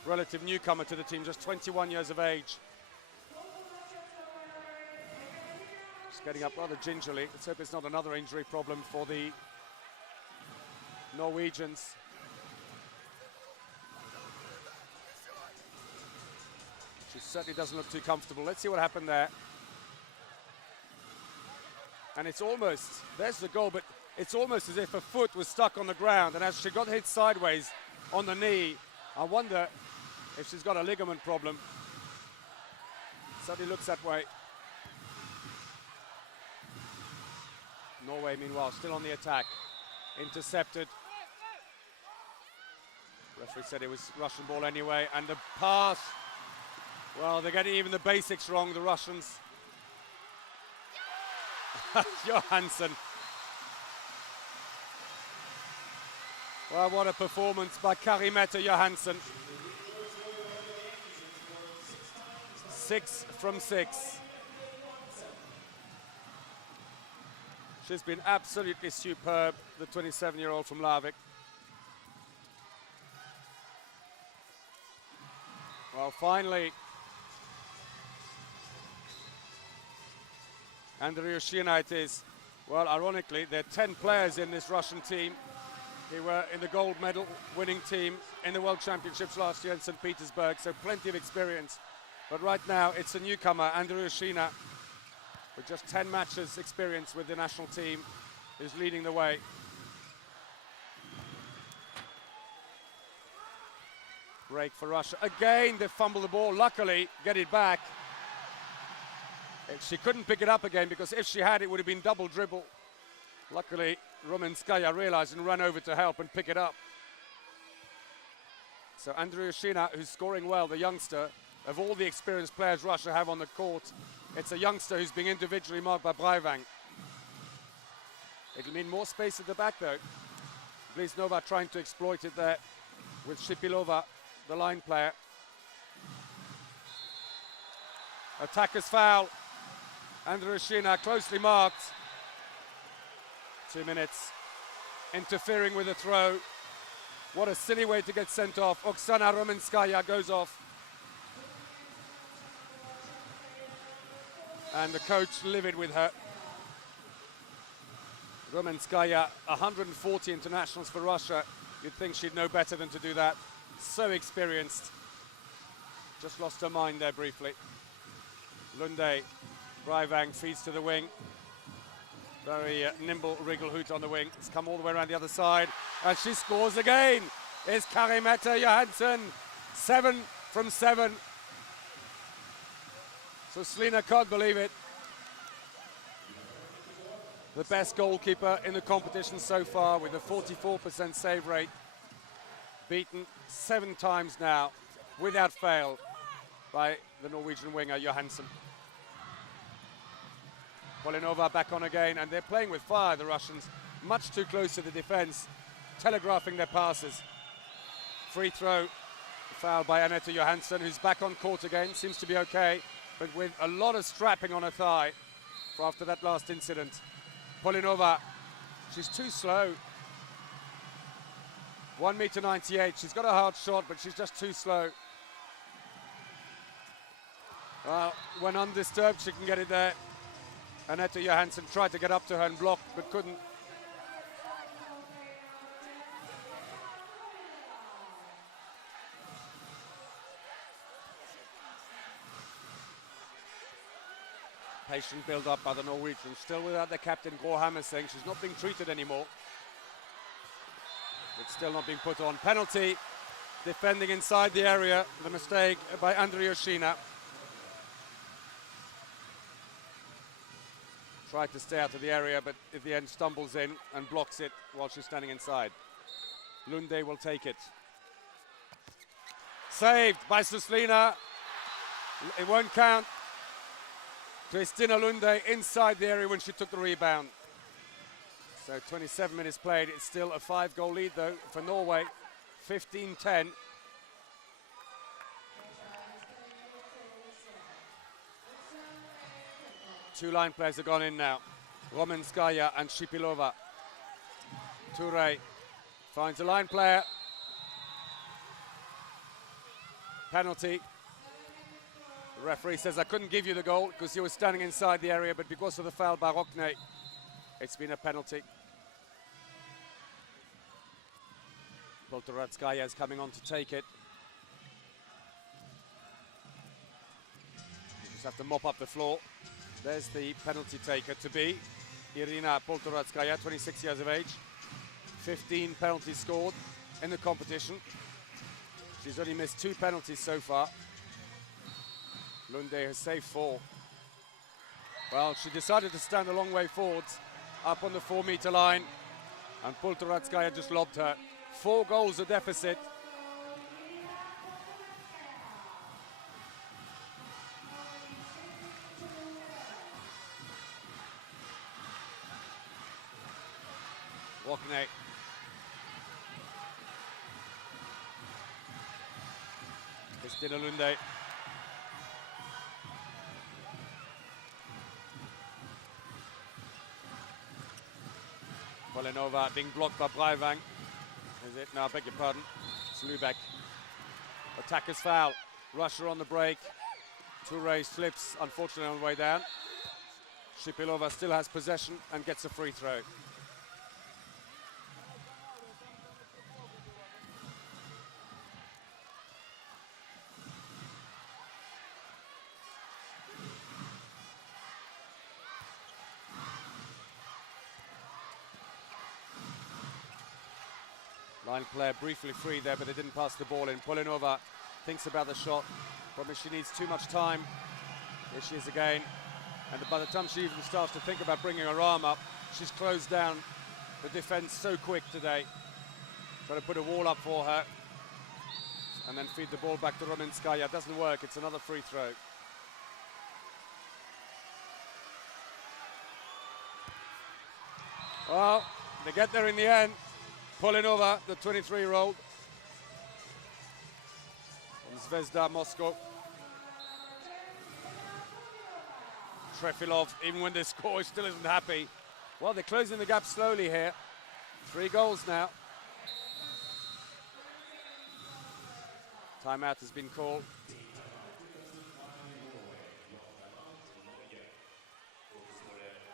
relative newcomer to the team, just 21 years of age. Just getting up rather gingerly. Let's hope it's not another injury problem for the Norwegians. She certainly doesn't look too comfortable. Let's see what happened there. And it's almost, there's the goal, but it's almost as if her foot was stuck on the ground, and as she got hit sideways on the knee, I wonder if she's got a ligament problem. Certainly looks that way. Norway, meanwhile, still on the attack. Intercepted. Referee said it was Russian ball anyway, and the pass. Well, they're getting even the basics wrong, the Russians. Johansson. Well, what a performance by Karimetta Johansson. 6 from 6. She's been absolutely superb, the 27-year-old from Larvik. Well, finally, Andriushina it is. Well, ironically, there are 10 players in this Russian team. They were in the gold medal winning team in the World Championships last year in St. Petersburg, so plenty of experience. But right now, it's a newcomer, Andriushina, with just 10 matches experience with the national team, who's leading the way. Break for Russia. Again, they fumble the ball. Luckily, get it back. She couldn't pick it up again, because if she had, it would have been double dribble. Luckily, Rumenskaya realized and ran over to help and pick it up. So Andriushina, who's scoring well, the youngster, of all the experienced players Russia have on the court, it's a youngster who's being individually marked by Breiving. It'll mean more space at the back, though. Bliznova trying to exploit it there with Shipilova, the line player. Attacker's foul. Andriushina closely marked. 2 minutes. Interfering with a throw. What a silly way to get sent off. Oksana Rumenskaya goes off. And the coach livid with her. Rumenskaya, 140 internationals for Russia. You'd think she'd know better than to do that. So experienced. Just lost her mind there briefly. Lunde, Breiving feeds to the wing. Very nimble Wrigglehoot on the wing. It's come all the way around the other side. And she scores again. It's Karimetta Johansson. 7 from 7. So Selina can't believe it. The best goalkeeper in the competition so far with a 44% save rate. Beaten 7 times now without fail by the Norwegian winger Johansen. Polinova back on again, and they're playing with fire, the Russians, much too close to the defense, telegraphing their passes. Free throw, foul by Anette Johansen, who's back on court again, seems to be okay, but with a lot of strapping on her thigh after that last incident. Polinova, she's too slow. 1.98 m, she's got a hard shot, but she's just too slow. Well, when undisturbed, she can get it there. Anette Johansen tried to get up to her and block, but couldn't. Patient build-up by the Norwegians, still without their captain Gro Hammerseng. She's not being treated anymore. It's still not being put on. Penalty, defending inside the area, the mistake by Andriyoshina. Tried to stay out of the area, but at the end stumbles in and blocks it while she's standing inside. Lunde will take it. Saved by Suslina. It won't count. Kristina Lunde inside the area when she took the rebound. So 27 minutes played. It's still a 5-goal lead though for Norway. 15-10. Two line players have gone in now. Romanskaya and Shipilova. Toure finds a line player. Penalty. The referee says, I couldn't give you the goal because you were standing inside the area, but because of the foul by Rockne, it's been a penalty. Poltoratskaya is coming on to take it. You just have to mop up the floor. There's the penalty taker to be Irina Poltoratskaya, 26 years of age. 15 penalties scored in the competition. She's only missed 2 penalties so far. Lunde has saved 4. Well, she decided to stand a long way forwards, up on the 4-meter line, and Poltoratskaya just lobbed her. 4 goals a deficit. Rockne. Kristina Lunde. Polinova being blocked by Breivang. Is it? No, I beg your pardon. It's Lübeck. Attacker's foul. Russia on the break. Toure slips, unfortunately, on the way down. Shipilova still has possession and gets a free throw. Line player briefly free there, but they didn't pass the ball in. Polinova thinks about the shot. Probably she needs too much time. Here she is again. And by the time she even starts to think about bringing her arm up, she's closed down the defense so quick today. Trying to put a wall up for her. And then feed the ball back to Romanskaya. Doesn't work, it's another free throw. Well, they get there in the end. Polinova, the 23-year-old from Zvezda Moscow. Trefilov, even when they score, still isn't happy. Well, they're closing the gap slowly here. 3 goals now. Timeout has been called.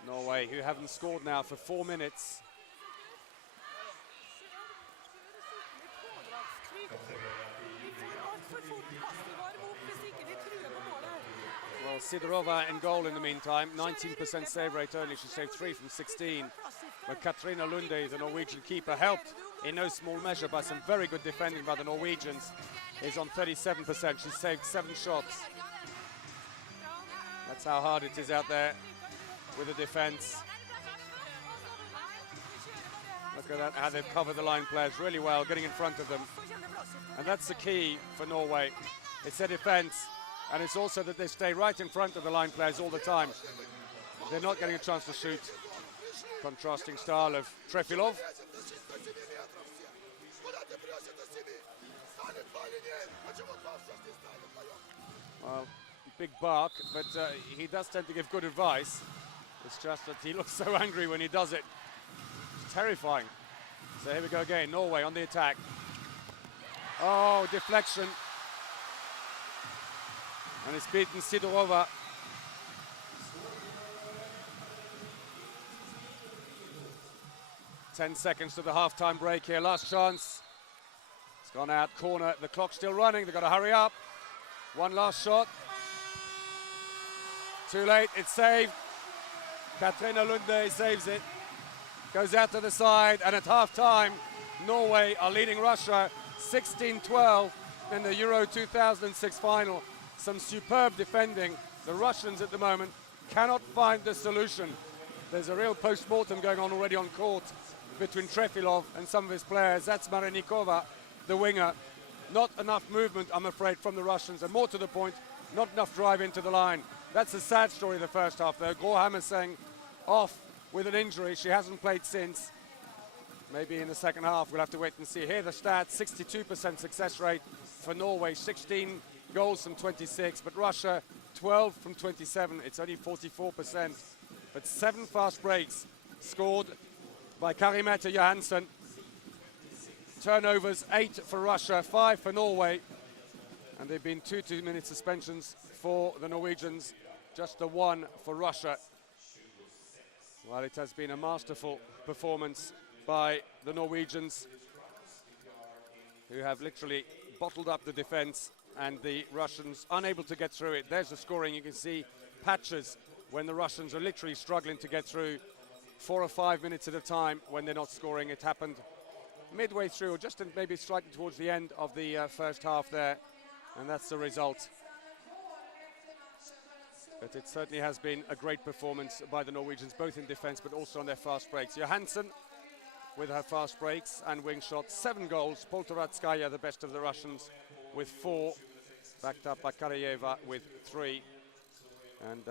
Norway, who haven't scored now for 4 minutes. Well, Sidorova in goal in the meantime, 19% save rate only. She saved 3 from 16. But Katrina Lunde, the Norwegian keeper, helped in no small measure by some very good defending by the Norwegians, is on 37%. She saved 7 shots. That's how hard it is out there with the defense. Look at that, how they've covered the line players really well, getting in front of them. And that's the key for Norway. It's their defense, and it's also that they stay right in front of the line players all the time. They're not getting a chance to shoot. Contrasting style of Trefilov. Well, big bark, but he does tend to give good advice. It's just that he looks so angry when he does it. It's terrifying. So here we go again, Norway on the attack. Oh, deflection. And it's beaten Sidorova. Ten seconds to the half-time break here. Last chance. It's gone out, corner. The clock's still running. They've got to hurry up. One last shot. Too late. It's saved. Katrina Lunde saves it. Goes out to the side. And at half-time, Norway are leading Russia 16-12 in the Euro 2006 final. Some superb defending. The Russians at the moment cannot find the solution. There's a real post-mortem going on already on court between Trefilov and some of his players. That's Marenikova, the winger. Not enough movement, I'm afraid, from the Russians, and more to the point, not enough drive into the line. That's a sad story of the first half, though. Gro Hammerseng off with an injury. She hasn't played since. Maybe in the second half, we'll have to wait and see. Here the stats, 62% success rate for Norway, 16 goals from 26, but Russia, 12 from 27. It's only 44%. But 7 fast breaks scored by Kari-Mette Johansen. Turnovers, 8 for Russia, 5 for Norway. And there have been 2 2-minute suspensions for the Norwegians, just the 1 for Russia. Well, it has been a masterful performance by the Norwegians, who have literally bottled up the defense, and the Russians unable to get through it. There's the scoring. You can see patches when the Russians are literally struggling to get through 4 or 5 minutes at a time when they're not scoring. It happened midway through, or just maybe slightly towards the end of the first half there, and that's the result. But it certainly has been a great performance by the Norwegians, both in defense but also on their fast breaks. Johansen with her fast breaks and wing shots, 7 goals. Poltoratskaya, the best of the Russians, with 4, backed up by Karayeva with 3. And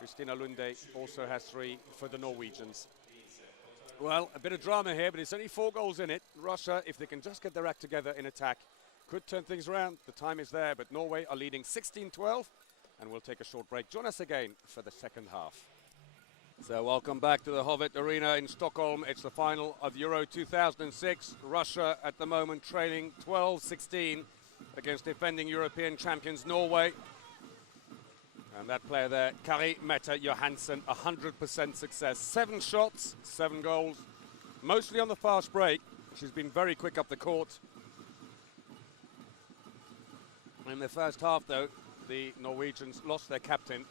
Kristina Lunde also has 3 for the Norwegians. Well, a bit of drama here, but it's only 4 goals in it. Russia, if they can just get their act together in attack, could turn things around. The time is there, but Norway are leading 16-12, and we'll take a short break. Join us again for the second half. So welcome back to the Hovet Arena in Stockholm. It's the final of Euro 2006. Russia at the moment trailing 12-16 against defending European champions Norway. And that player there, Kari-Mette Johansen, 100% success. 7 shots, 7 goals, mostly on the fast break. She's been very quick up the court. In the first half, though, the Norwegians lost their captain,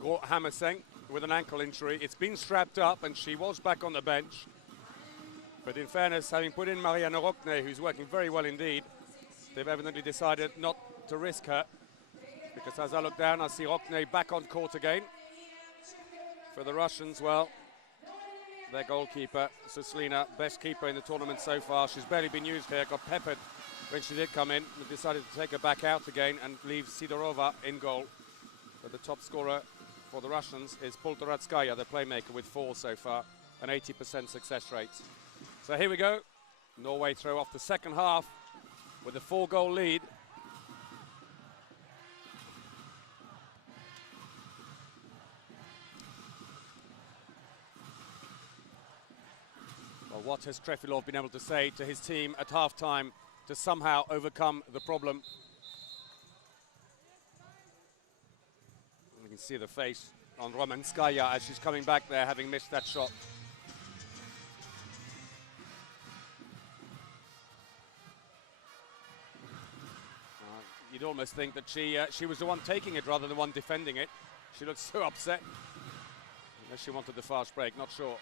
Gro Hammerseng, with an ankle injury. It's been strapped up, and she was back on the bench. But in fairness, having put in Marianne Rockne, who's working very well indeed, they've evidently decided not to risk her. Because as I look down, I see Rockne back on court again. For the Russians, well, their goalkeeper, Suslina, best keeper in the tournament so far. She's barely been used here, got peppered when she did come in, but decided to take her back out again and leave Sidorova in goal. But the top scorer for the Russians is Poltoratskaya, the playmaker, with 4 so far, an 80% success rate. So here we go. Norway throw off the second half with a 4-goal lead. Well, what has Trefilov been able to say to his team at half-time to somehow overcome the problem? You can see the face on Romanskaya as she's coming back there, having missed that shot. You'd almost think that she was the one taking it rather than the one defending it. She looked so upset. Unless she wanted the fast break, not sure.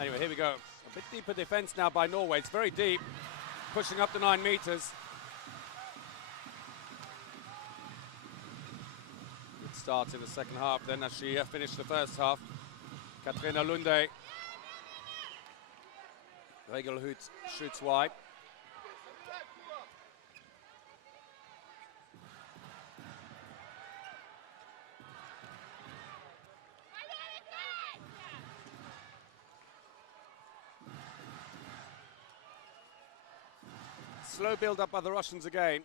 Anyway, here we go. A bit deeper defense now by Norway. It's very deep, pushing up to 9 meters. start in the second half then as she finished the first half. Katrina Lunde. Regelhut shoots wide. Slow build-up by the Russians again.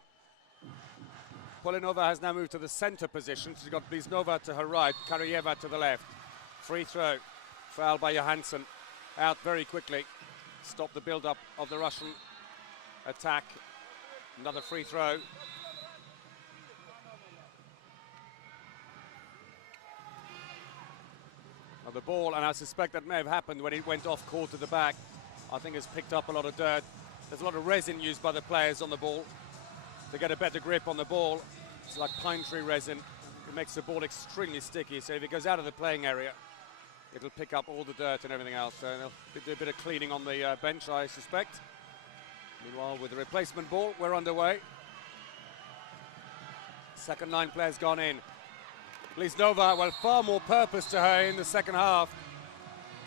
Polinova has now moved to the center position. She's got Bliznova to her right, Karyeva to the left. Free throw, foul by Johansson. Out very quickly. Stop the build-up of the Russian attack. Another free throw. Now the ball, and I suspect that may have happened when it went off court to the back. I think it's picked up a lot of dirt. There's a lot of resin used by the players on the ball to get a better grip on the ball. It's like pine tree resin. It makes the ball extremely sticky, so if it goes out of the playing area, it'll pick up all the dirt and everything else. So they'll do a bit of cleaning on the bench, I suspect. Meanwhile, with the replacement ball, we're underway. Second 9 players gone in. Bliznova, well, far more purpose to her in the second half.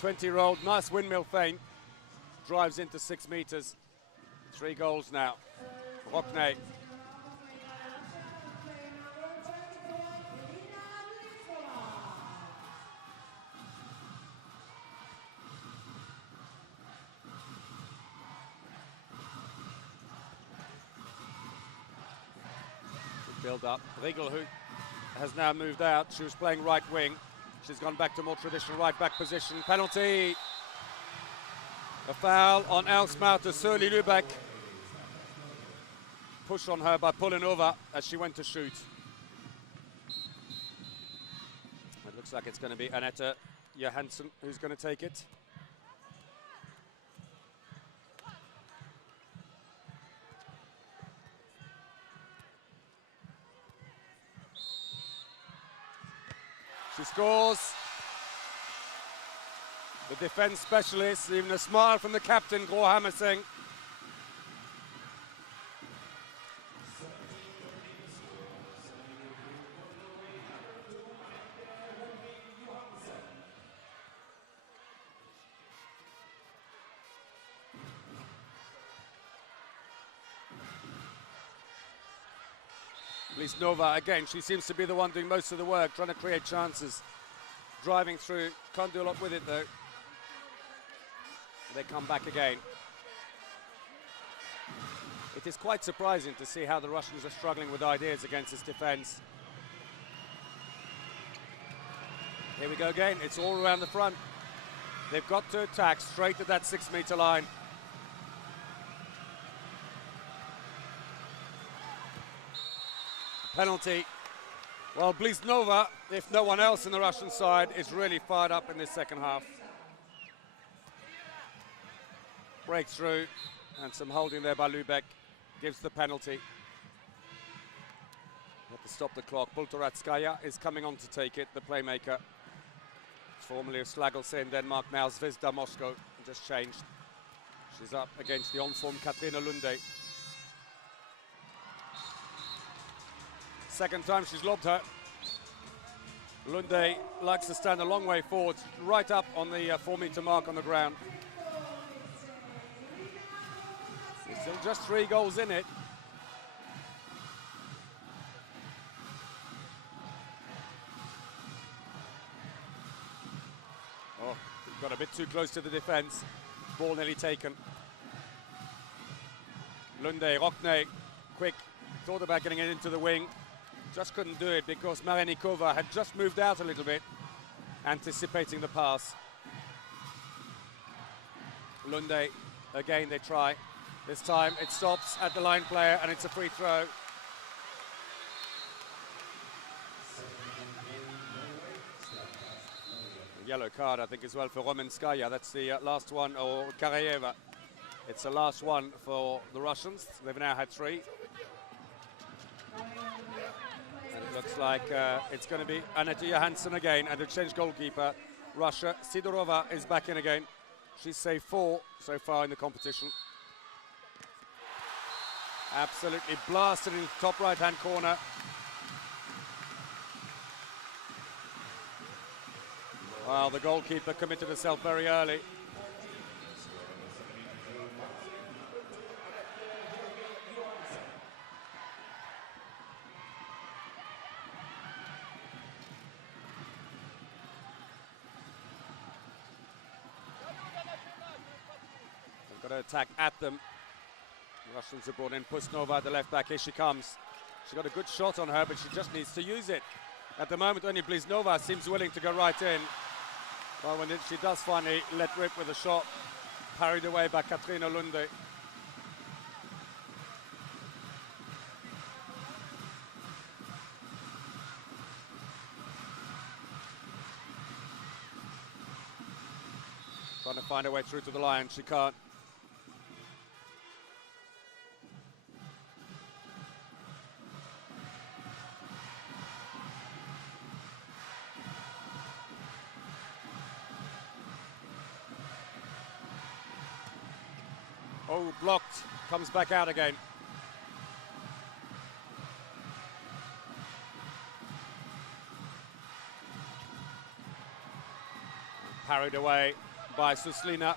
20-year-old, nice windmill feint. Drives into 6 meters. 3 goals now. Rockney. Build up. Regelhut has now moved out. She was playing right wing. She's gone back to more traditional right back position. Penalty. A foul on Elsmouth Surly Lübeck. Push on her by Polinova as she went to shoot. It looks like it's going to be Anette Johansson who's going to take it. She scores. The defense specialist, even a smile from the captain, Gro Hammerseng. Bliznova, again, she seems to be the one doing most of the work, trying to create chances. Driving through, can't do a lot with it though. They come back again. It is quite surprising to see how the Russians are struggling with ideas against this defense. Here we go again, it's all around the front. They've got to attack straight at that 6 meter line. Penalty. Well, Bliznova, if no one else in the Russian side, is really fired up in this second half. Breakthrough, and some holding there by Lübeck gives the penalty. Have to stop the clock. Poltoratskaya is coming on to take it, the playmaker. Formerly of Slagelse in Denmark, now Zvezda Moscow, just changed. She's up against the on-form Katrina Lunde. Second time she's lobbed her. Lunde likes to stand a long way forward, right up on the 4 meter mark on the ground. There's still just 3 goals in it. Oh, got a bit too close to the defense. Ball nearly taken. Lunde, Rockney, quick, thought about getting it into the wing. Just couldn't do it because Marenikova had just moved out a little bit, anticipating the pass. Lunde, again they try. This time it stops at the line player and it's a free throw. A yellow card, I think, as well for Romanskaya. That's the last one, or Karayeva. It's the last one for the Russians. They've now had 3. And it looks like it's going to be Anette Johansson again, and a change goalkeeper. Russia, Sidorova is back in again. She's saved 4 so far in the competition. Absolutely blasted in the top right-hand corner. Well, the goalkeeper committed herself very early. They've got to attack at them. The Russians have brought in Pusnova, the left back. Here she comes. She got a good shot on her, but she just needs to use it. At the moment, only Bliznova seems willing to go right in. Well, when she does finally let rip with a shot, parried away by Katrina Lunde. Trying to find her way through to the line, she can't. Oh, blocked, comes back out again. Parried away by Suslina.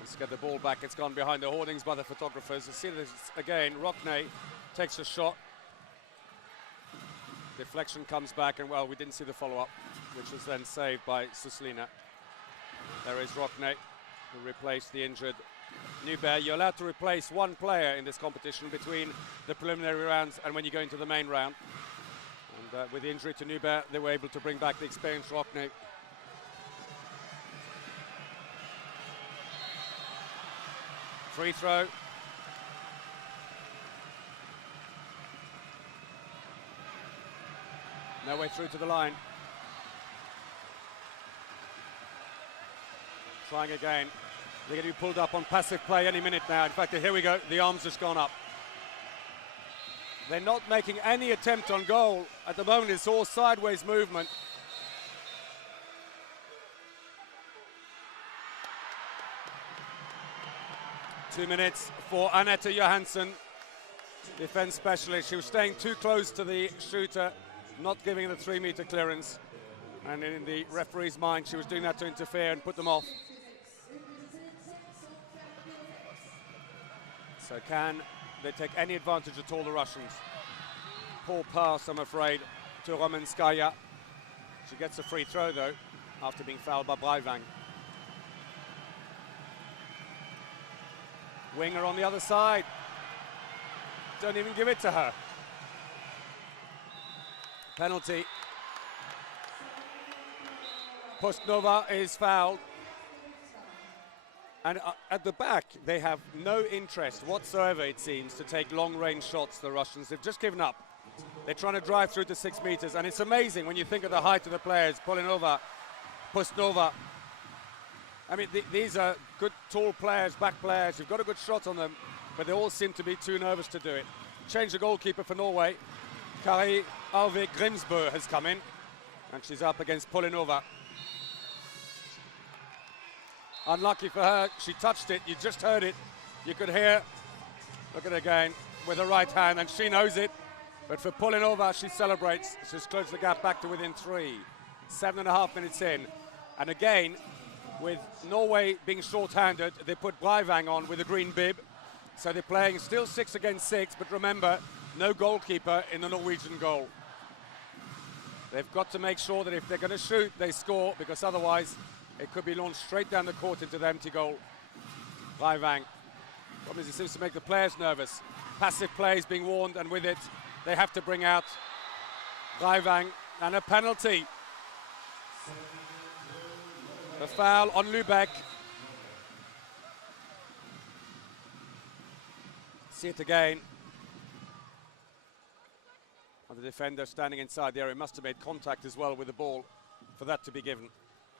Let's get the ball back. It's gone behind the hoardings by the photographers. You see this again. Rockney takes a shot. Deflection comes back, and well, we didn't see the follow-up, which was then saved by Suslina. There is Rockney, who replaced the injured Nubert. You're allowed to replace one player in this competition between the preliminary rounds and when you go into the main round. And with the injury to Nubert, they were able to bring back the experienced Rockney. Free throw. No way through to the line. Trying again. They're going to be pulled up on passive play any minute now. In fact, here we go. The arms just gone up. They're not making any attempt on goal. At the moment, it's all sideways movement. Two minutes for Annette Johansson, defense specialist. She was staying too close to the shooter, not giving the 3-meter clearance. And in the referee's mind, she was doing that to interfere and put them off. So can they take any advantage at all, the Russians? Poor pass, I'm afraid, to Romanskaya. She gets a free throw, though, after being fouled by Breivang. Winger on the other side. Don't even give it to her. Penalty. Postnova is fouled. And at the back, they have no interest whatsoever, it seems, to take long-range shots, the Russians. They've just given up. They're trying to drive through to 6 meters, and it's amazing when you think of the height of the players. Polinova, Postnova. I mean, these are good, tall players, back players. You've got a good shot on them, but they all seem to be too nervous to do it. Change the goalkeeper for Norway. Kari Arve Grimsbø has come in, and she's up against Polinova. Unlucky for her, she touched it, you just heard it. You could hear, look at it again, with her right hand, and she knows it. But for Polinova, she celebrates. She's closed the gap back to within 3. 7.5 minutes in. And again, with Norway being short-handed, they put Breivang on with a green bib. So they're playing still 6 against 6, but remember, no goalkeeper in the Norwegian goal. They've got to make sure that if they're going to shoot, they score, because otherwise it could be launched straight down the court into the empty goal. Breivang. Problem is, it seems to make the players nervous. Passive play is being warned, and with it, they have to bring out Breivang, and a penalty. The foul on Lübeck. See it again. And the defender standing inside the area must have made contact as well with the ball for that to be given.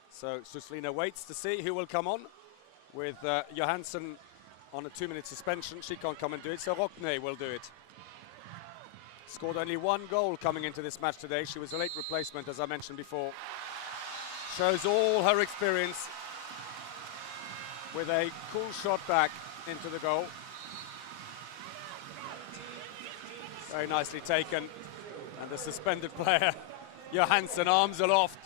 So Suslina waits to see who will come on with Johansson on a 2-minute suspension. She can't come and do it, so Rockney will do it. Scored only 1 goal coming into this match today. She was a late replacement, as I mentioned before. Shows all her experience with a cool shot back into the goal. Very nicely taken. And the suspended player, Johansson, arms aloft.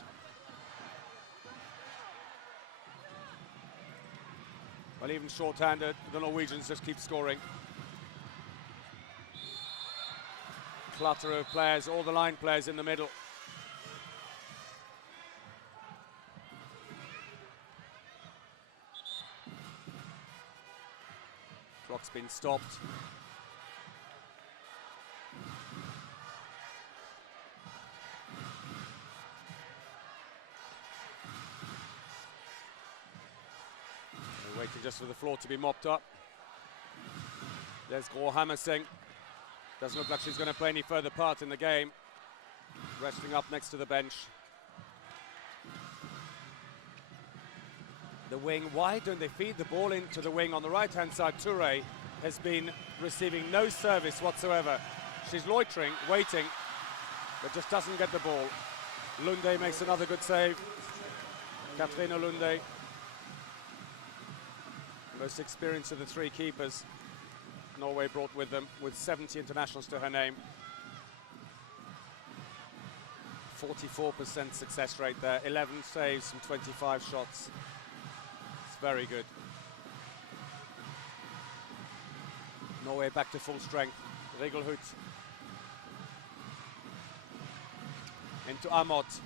Well, even short-handed, the Norwegians just keep scoring. Clutter of players, all the line players in the middle. Clock's been stopped. They're waiting just for the floor to be mopped up. There's Gro Hammerseng. Doesn't look like she's going to play any further part in the game. Resting up next to the bench. The wing, why don't they feed the ball into the wing on the right-hand side? Touré has been receiving no service whatsoever. She's loitering, waiting, but just doesn't get the ball. Lunde makes another good save. Katrine Lunde. Most experienced of the three keepers Norway brought with them, with 70 internationals to her name. 44% success rate there, 11 saves from 25 shots. It's very good. Norway back to full strength. Rigelhut into Amot,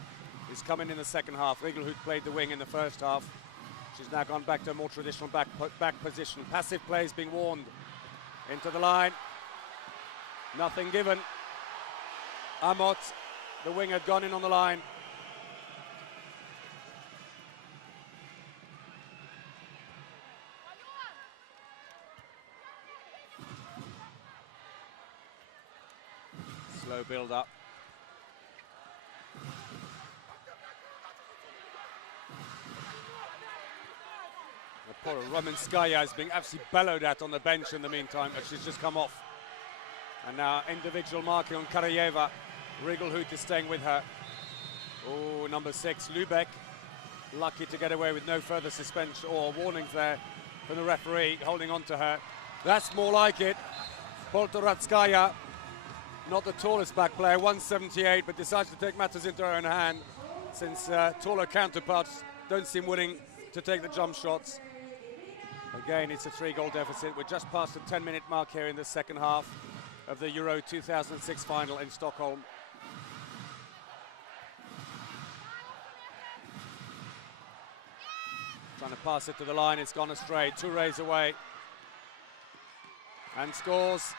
who's coming in the second half. Rigelhut played the wing in the first half. She's now gone back to a more traditional back position. Passive play is being warned. Into the line. Nothing given. Amot, the wing had gone in on the line. Slow build up. Poor Romanskaya is being absolutely bellowed at on the bench in the meantime, but she's just come off. And now individual marking on Karajeva. Rigelhut is staying with her. Oh, number 6, Lübeck. Lucky to get away with no further suspension or warnings there from the referee, holding on to her. That's more like it. Poltoratskaya, not the tallest back player, 178, but decides to take matters into her own hand, since taller counterparts don't seem willing to take the jump shots. Again, it's a 3-goal deficit. We're just past the 10-minute mark here in the second half of the Euro 2006 final in Stockholm. Trying to pass it to the line, it's gone astray. Touré's away. And scores.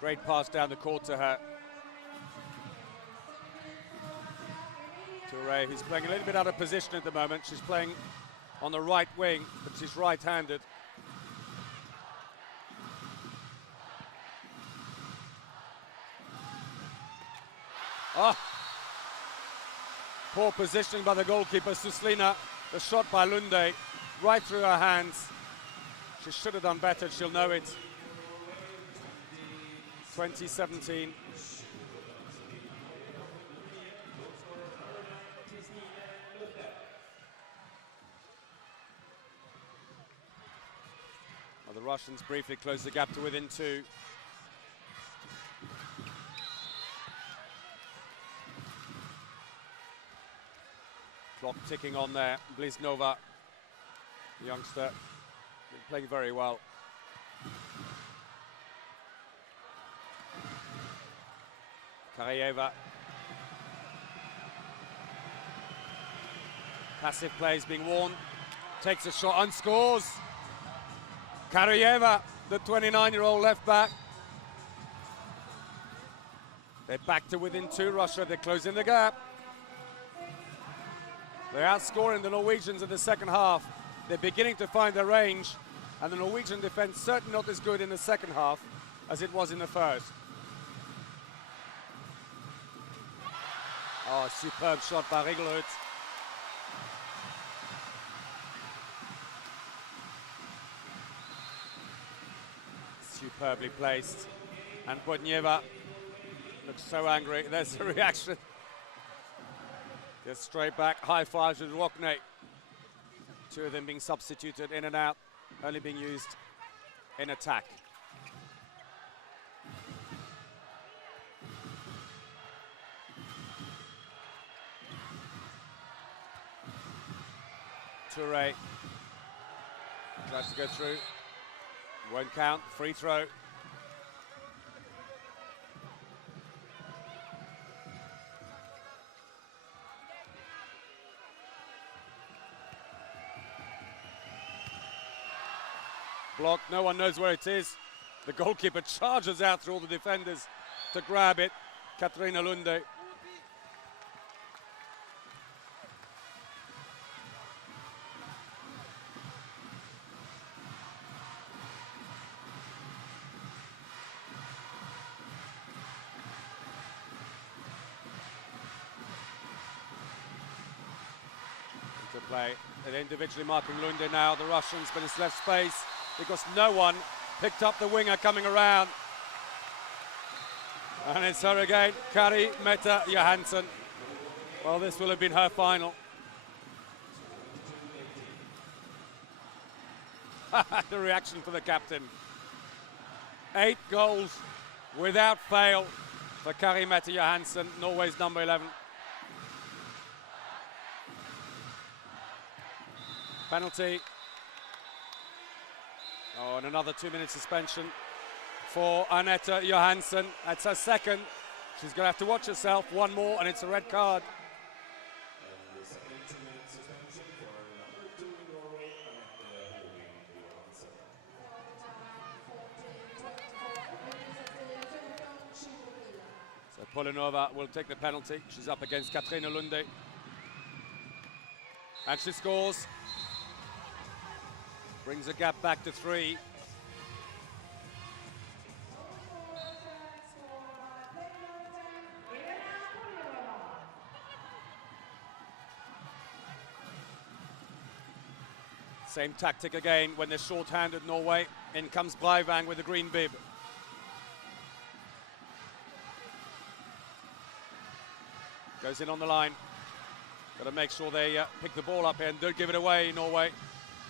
Great pass down the court to her. Touré, who's playing a little bit out of position at the moment. She's playing on the right wing, but she's right-handed. Oh! Poor positioning by the goalkeeper, Suslina. The shot by Lunde, right through her hands. She should have done better, she'll know it. 2017. Well, the Russians briefly closed the gap to within 2. Clock ticking on there. Bliznova, youngster, playing very well. Karajeva. Passive play is being worn. Takes a shot and scores. Karajeva, the 29-year-old left back. They're back to within 2, Russia. They're closing the gap. They're outscoring the Norwegians in the second half. They're beginning to find their range, and the Norwegian defense certainly not as good in the second half as it was in the first. Oh, superb shot by Rigelhut. Superbly placed. And Bodnieva looks so angry. There's the reaction. Gets straight back, high fives with Rockne. 2 of them being substituted in and out, only being used in attack. Toure tries to go through. Won't count. Free throw. Block. No one knows where it is. The goalkeeper charges out through all the defenders to grab it. Katarina Lunde. To play. They're individually marking Lunde now, the Russians, but it's left space because no one picked up the winger coming around. And it's her again, Kari Mette Johansson. Well, this will have been her final. The reaction for the captain. 8 goals without fail for Kari Mette Johansson, Norway's number 11. Penalty. Oh, and another 2-minute suspension for Anette Johansson. That's her second. She's going to have to watch herself. One more, and it's a red card. And the second 2-minute suspension for number 2 in Norway, Anette Johansson. So Polinova will take the penalty. She's up against Katarina Lunde. And she scores. Brings the gap back to 3. Same tactic again when they're short-handed, Norway. In comes Breivang with the green bib. Goes in on the line. Got to make sure they pick the ball up here and don't give it away, Norway.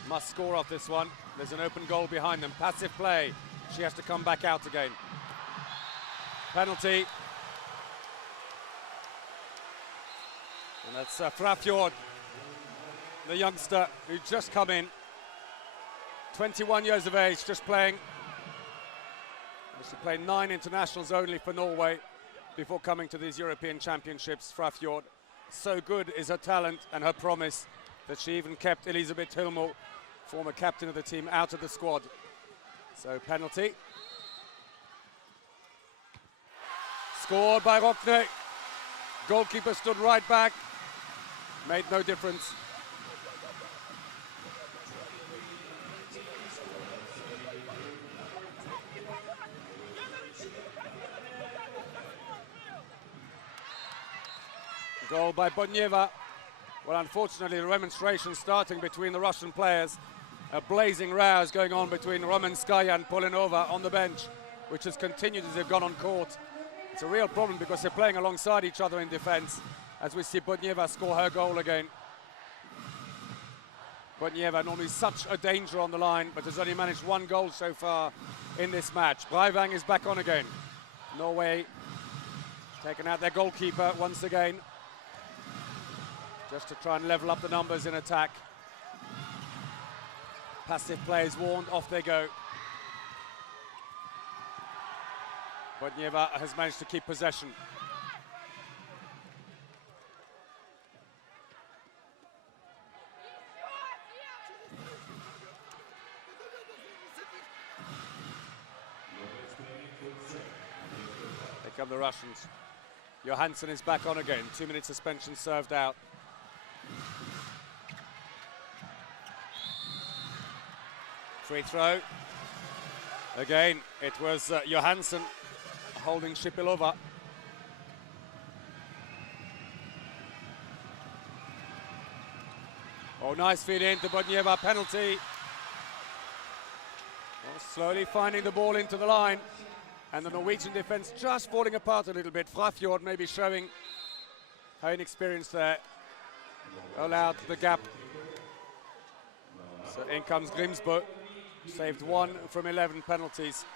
Must score off this one. There's an open goal behind them. Passive play. She has to come back out again. Penalty. And that's Frafjord, the youngster who's just come in. 21 years of age, just playing. She played 9 internationals only for Norway before coming to these European Championships. Frafjord, so good is her talent and her promise that she even kept Elisabeth Hilmo, former captain of the team, out of the squad. So penalty. Scored by Rockne. Goalkeeper stood right back. Made no difference. Goal by Bodnieva. Well, unfortunately, the remonstration starting between the Russian players. A blazing rows going on between Romanskaya and Polinova on the bench, which has continued as they've gone on court. It's a real problem because they're playing alongside each other in defense, as we see Bodnieva score her goal again. Bodnieva normally such a danger on the line, but has only managed 1 goal so far in this match. Breivang is back on again. Norway taking out their goalkeeper once again, just to try and level up the numbers in attack. Passive play is warned, off they go. Bodnieva has managed to keep possession. Here come the Russians. Johansson is back on again. 2-minute suspension served out. Free throw. Again, it was Johansson holding Shipilova. Oh, nice feed in to Bodnieva, penalty. Well, slowly finding the ball into the line. And the Norwegian defense just falling apart a little bit. Frafjord maybe showing her inexperience there. Allowed the gap. So in comes Grimsbø. Saved 1 from 11 penalties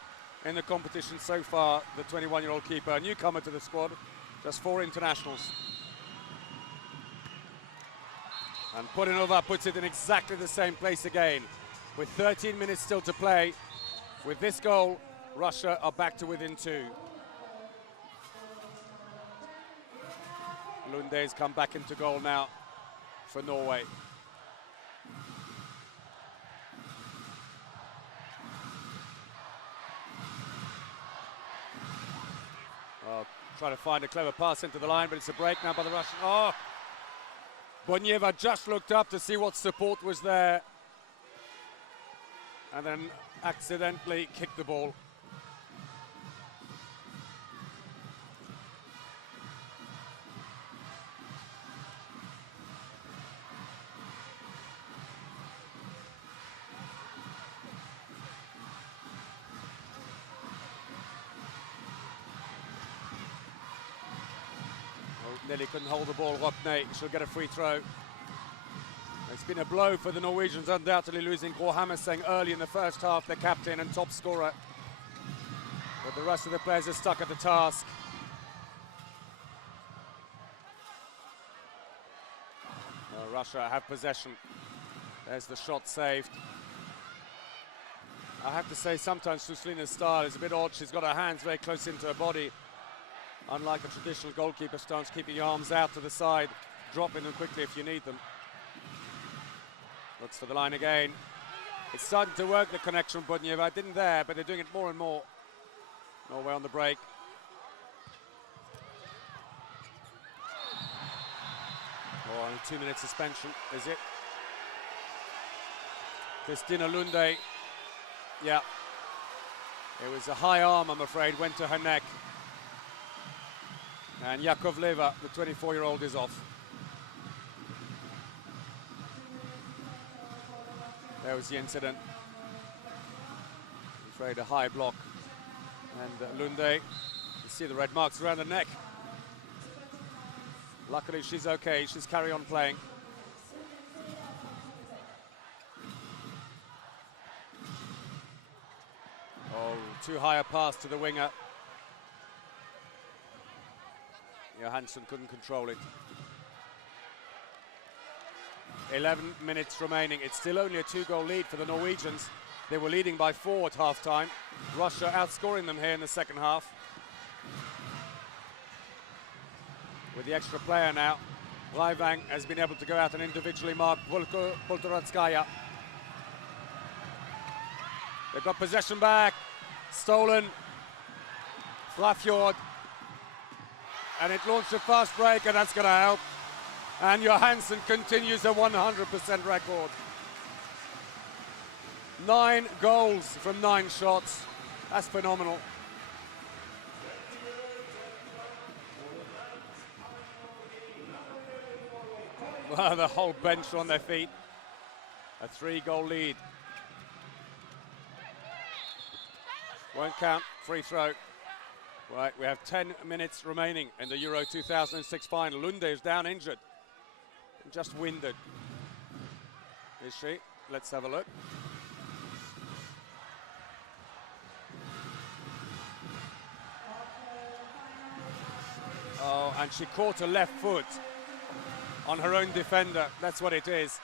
in the competition so far. The 21-year-old keeper, a newcomer to the squad, just 4 internationals. And Pulinova puts it in exactly the same place again. With 13 minutes still to play, with this goal, Russia are back to within 2. Lunde's come back into goal now for Norway. Oh, trying to find a clever pass into the line, but it's a break now by the Russian. Oh! Bonieva just looked up to see what support was there and then accidentally kicked the ball. Nearly couldn't hold the ball, Rockne. She'll get a free throw. It's been a blow for the Norwegians, undoubtedly losing Gro Hammerseng early in the first half, their captain and top scorer. But the rest of the players are stuck at the task. Russia have possession. There's the shot saved. I have to say, sometimes Suslina's style is a bit odd. She's got her hands very close into her body. Unlike a traditional goalkeeper stance, keeping your arms out to the side, dropping them quickly if you need them. Looks for the line again. It's starting to work, the connection with Bonieva. Didn't there, but they're doing it more and more. Norway on the break. Oh, and a 2-minute suspension, is it? Christina Lunde. Yeah. It was a high arm, I'm afraid, went to her neck. And Yakovleva, the 24-year-old, is off. There was the incident. I'm afraid a high block. And Lunde, you see the red marks around the neck. Luckily, she's okay. She's carry on playing. Oh, too high a pass to the winger. Johansson couldn't control it. 11 minutes remaining. It's still only a 2-goal lead for the Norwegians. They were leading by 4 at half-time. Russia outscoring them here in the second half. With the extra player now, Raivang has been able to go out and individually mark Poltoratskaya. They've got possession back. Stolen. Flafjord. And it launched a fast break, and that's going to help. And Johansson continues a 100% record. 9 goals from 9 shots. That's phenomenal. Well, the whole bench are on their feet. A 3-goal lead. Won't count. Free throw. Right, we have 10 minutes remaining in the Euro 2006 final. Lunde is down injured. Just winded. Is she? Let's have a look. Oh, and she caught her left foot on her own defender. That's what it is.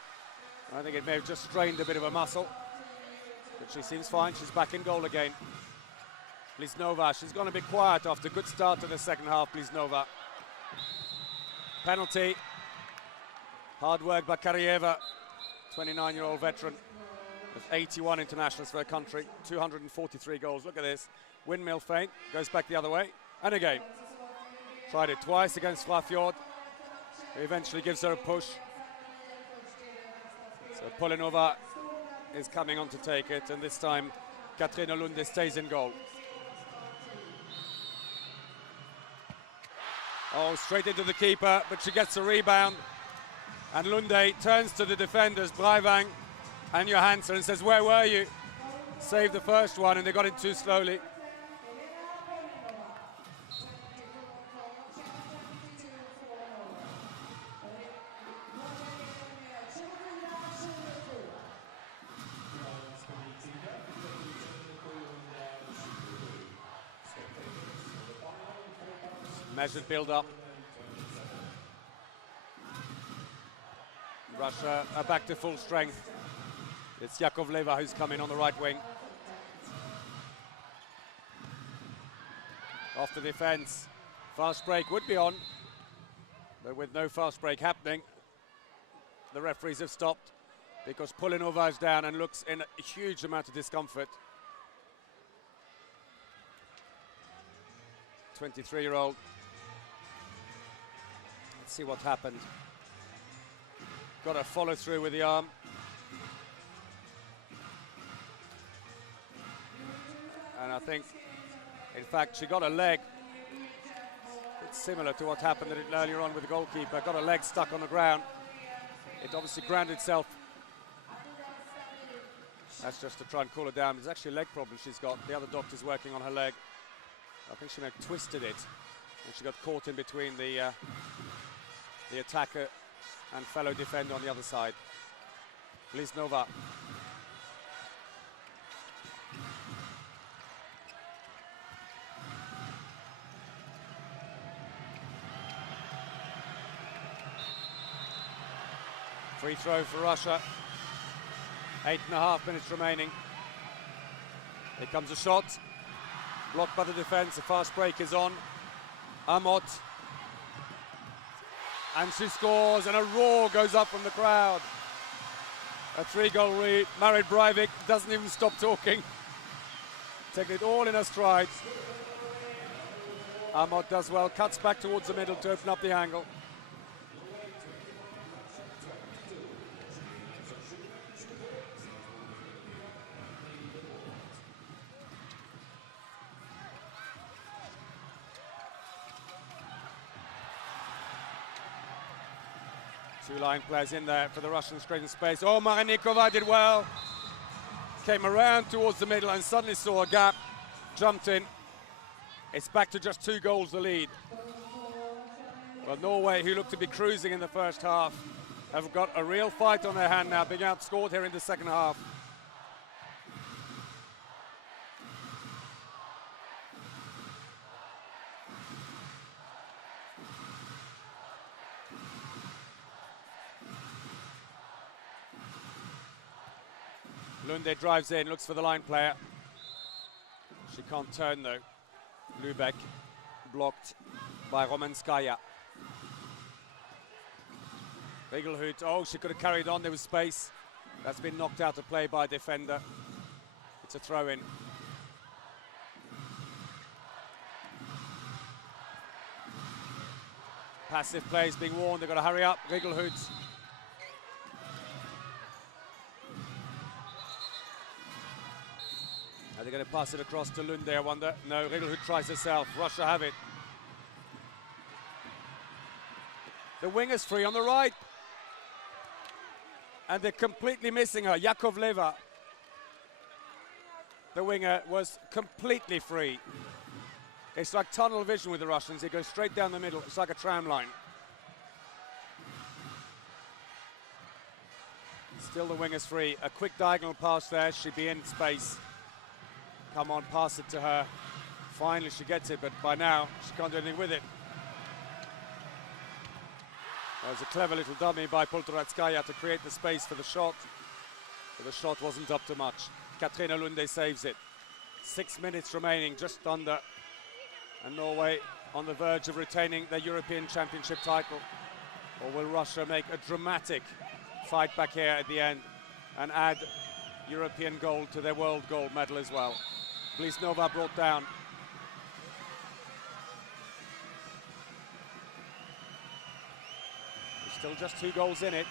I think it may have just strained a bit of a muscle. But she seems fine. She's back in goal again. Bliznova, she's gone a bit quiet after a good start to the second half, Bliznova. Penalty. Hard work by Karyeva, 29-year-old veteran with 81 internationals for her country, 243 goals. Look at this. Windmill feint, goes back the other way, and again. Tried it twice against Flafjord. Eventually gives her a push. So Pulinova is coming on to take it, and this time Katrina Lunde stays in goal. Oh, straight into the keeper, but she gets a rebound. And Lunde turns to the defenders, Breivang and Johansson, and says, "Where were you?" Saved the first one, and they got it too slowly. Measured build-up. Russia are back to full strength. It's Yakovleva who's come in on the right wing. Off the defense. Fast break would be on, but with no fast break happening, the referees have stopped because Pulinova is down and looks in a huge amount of discomfort. 23-year-old. Let's see what happened. Got a follow through with the arm. And I think, in fact, she got a leg. It's similar to what happened earlier on with the goalkeeper. Got a leg stuck on the ground. It obviously grounded itself. That's just to try and cool her down. There's actually a leg problem she's got. The other doctor's working on her leg. I think she may have twisted it, and she got caught in between the attacker and fellow defender on the other side. Bliznova. Free throw for Russia. 8.5 minutes remaining. Here comes a shot. Blocked by the defense. The fast break is on. Amot. And she scores, and a roar goes up from the crowd. A 3-goal lead. Marit Breivik doesn't even stop talking. Taking it all in her stride. Amot does well, cuts back towards the middle to open up the angle. Two line players in there for the Russians, straight in space. Oh, Marenikova did well. Came around towards the middle and suddenly saw a gap. Jumped in. It's back to just 2 goals the lead. Well, Norway, who looked to be cruising in the first half, have got a real fight on their hand now, being outscored here in the second half. Lunde drives in, looks for the line player. She can't turn though. Lübeck blocked by Romanskaya. Rigelhut, oh, she could have carried on, there was space. That's been knocked out of play by a defender. It's a throw in. Passive play is being warned, they've got to hurry up. Rigelhut. Are they going to pass it across to Lunde, I wonder? No, Rigelhut tries herself. Russia have it. The winger's free on the right. And they're completely missing her. Yakovleva, the winger, was completely free. It's like tunnel vision with the Russians. They go straight down the middle. It's like a tram line. Still the winger's free. A quick diagonal pass there. She'd be in space. Come on, pass it to her. Finally she gets it, but by now she can't do anything with it. That was a clever little dummy by Poltoratskaya to create the space for the shot, but the shot wasn't up to much. Katrina Lunde saves it. 6 minutes remaining, just under, and Norway on the verge of retaining their European Championship title. Or will Russia make a dramatic fight back here at the end and add European gold to their world gold medal as well? Bliznova brought down. There's still just 2 goals in it.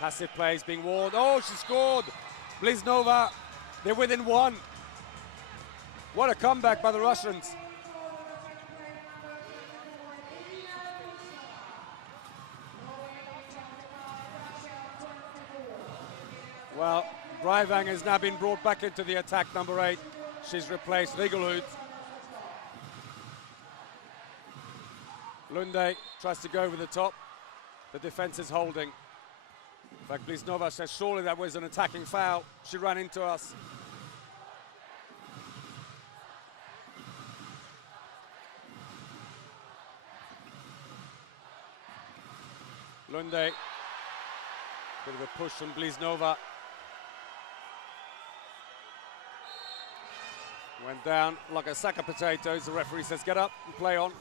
Passive play is being warned. Oh, she scored! Bliznova, they're within 1. What a comeback by the Russians. Well, Breivik has now been brought back into the attack, number 8. She's replaced Rigelhut. Lunde tries to go over the top. The defense is holding. In fact, Bliznova says, surely that was an attacking foul. She ran into us. Lunde. Bit of a push from Bliznova. Went down like a sack of potatoes. The referee says, get up and play on.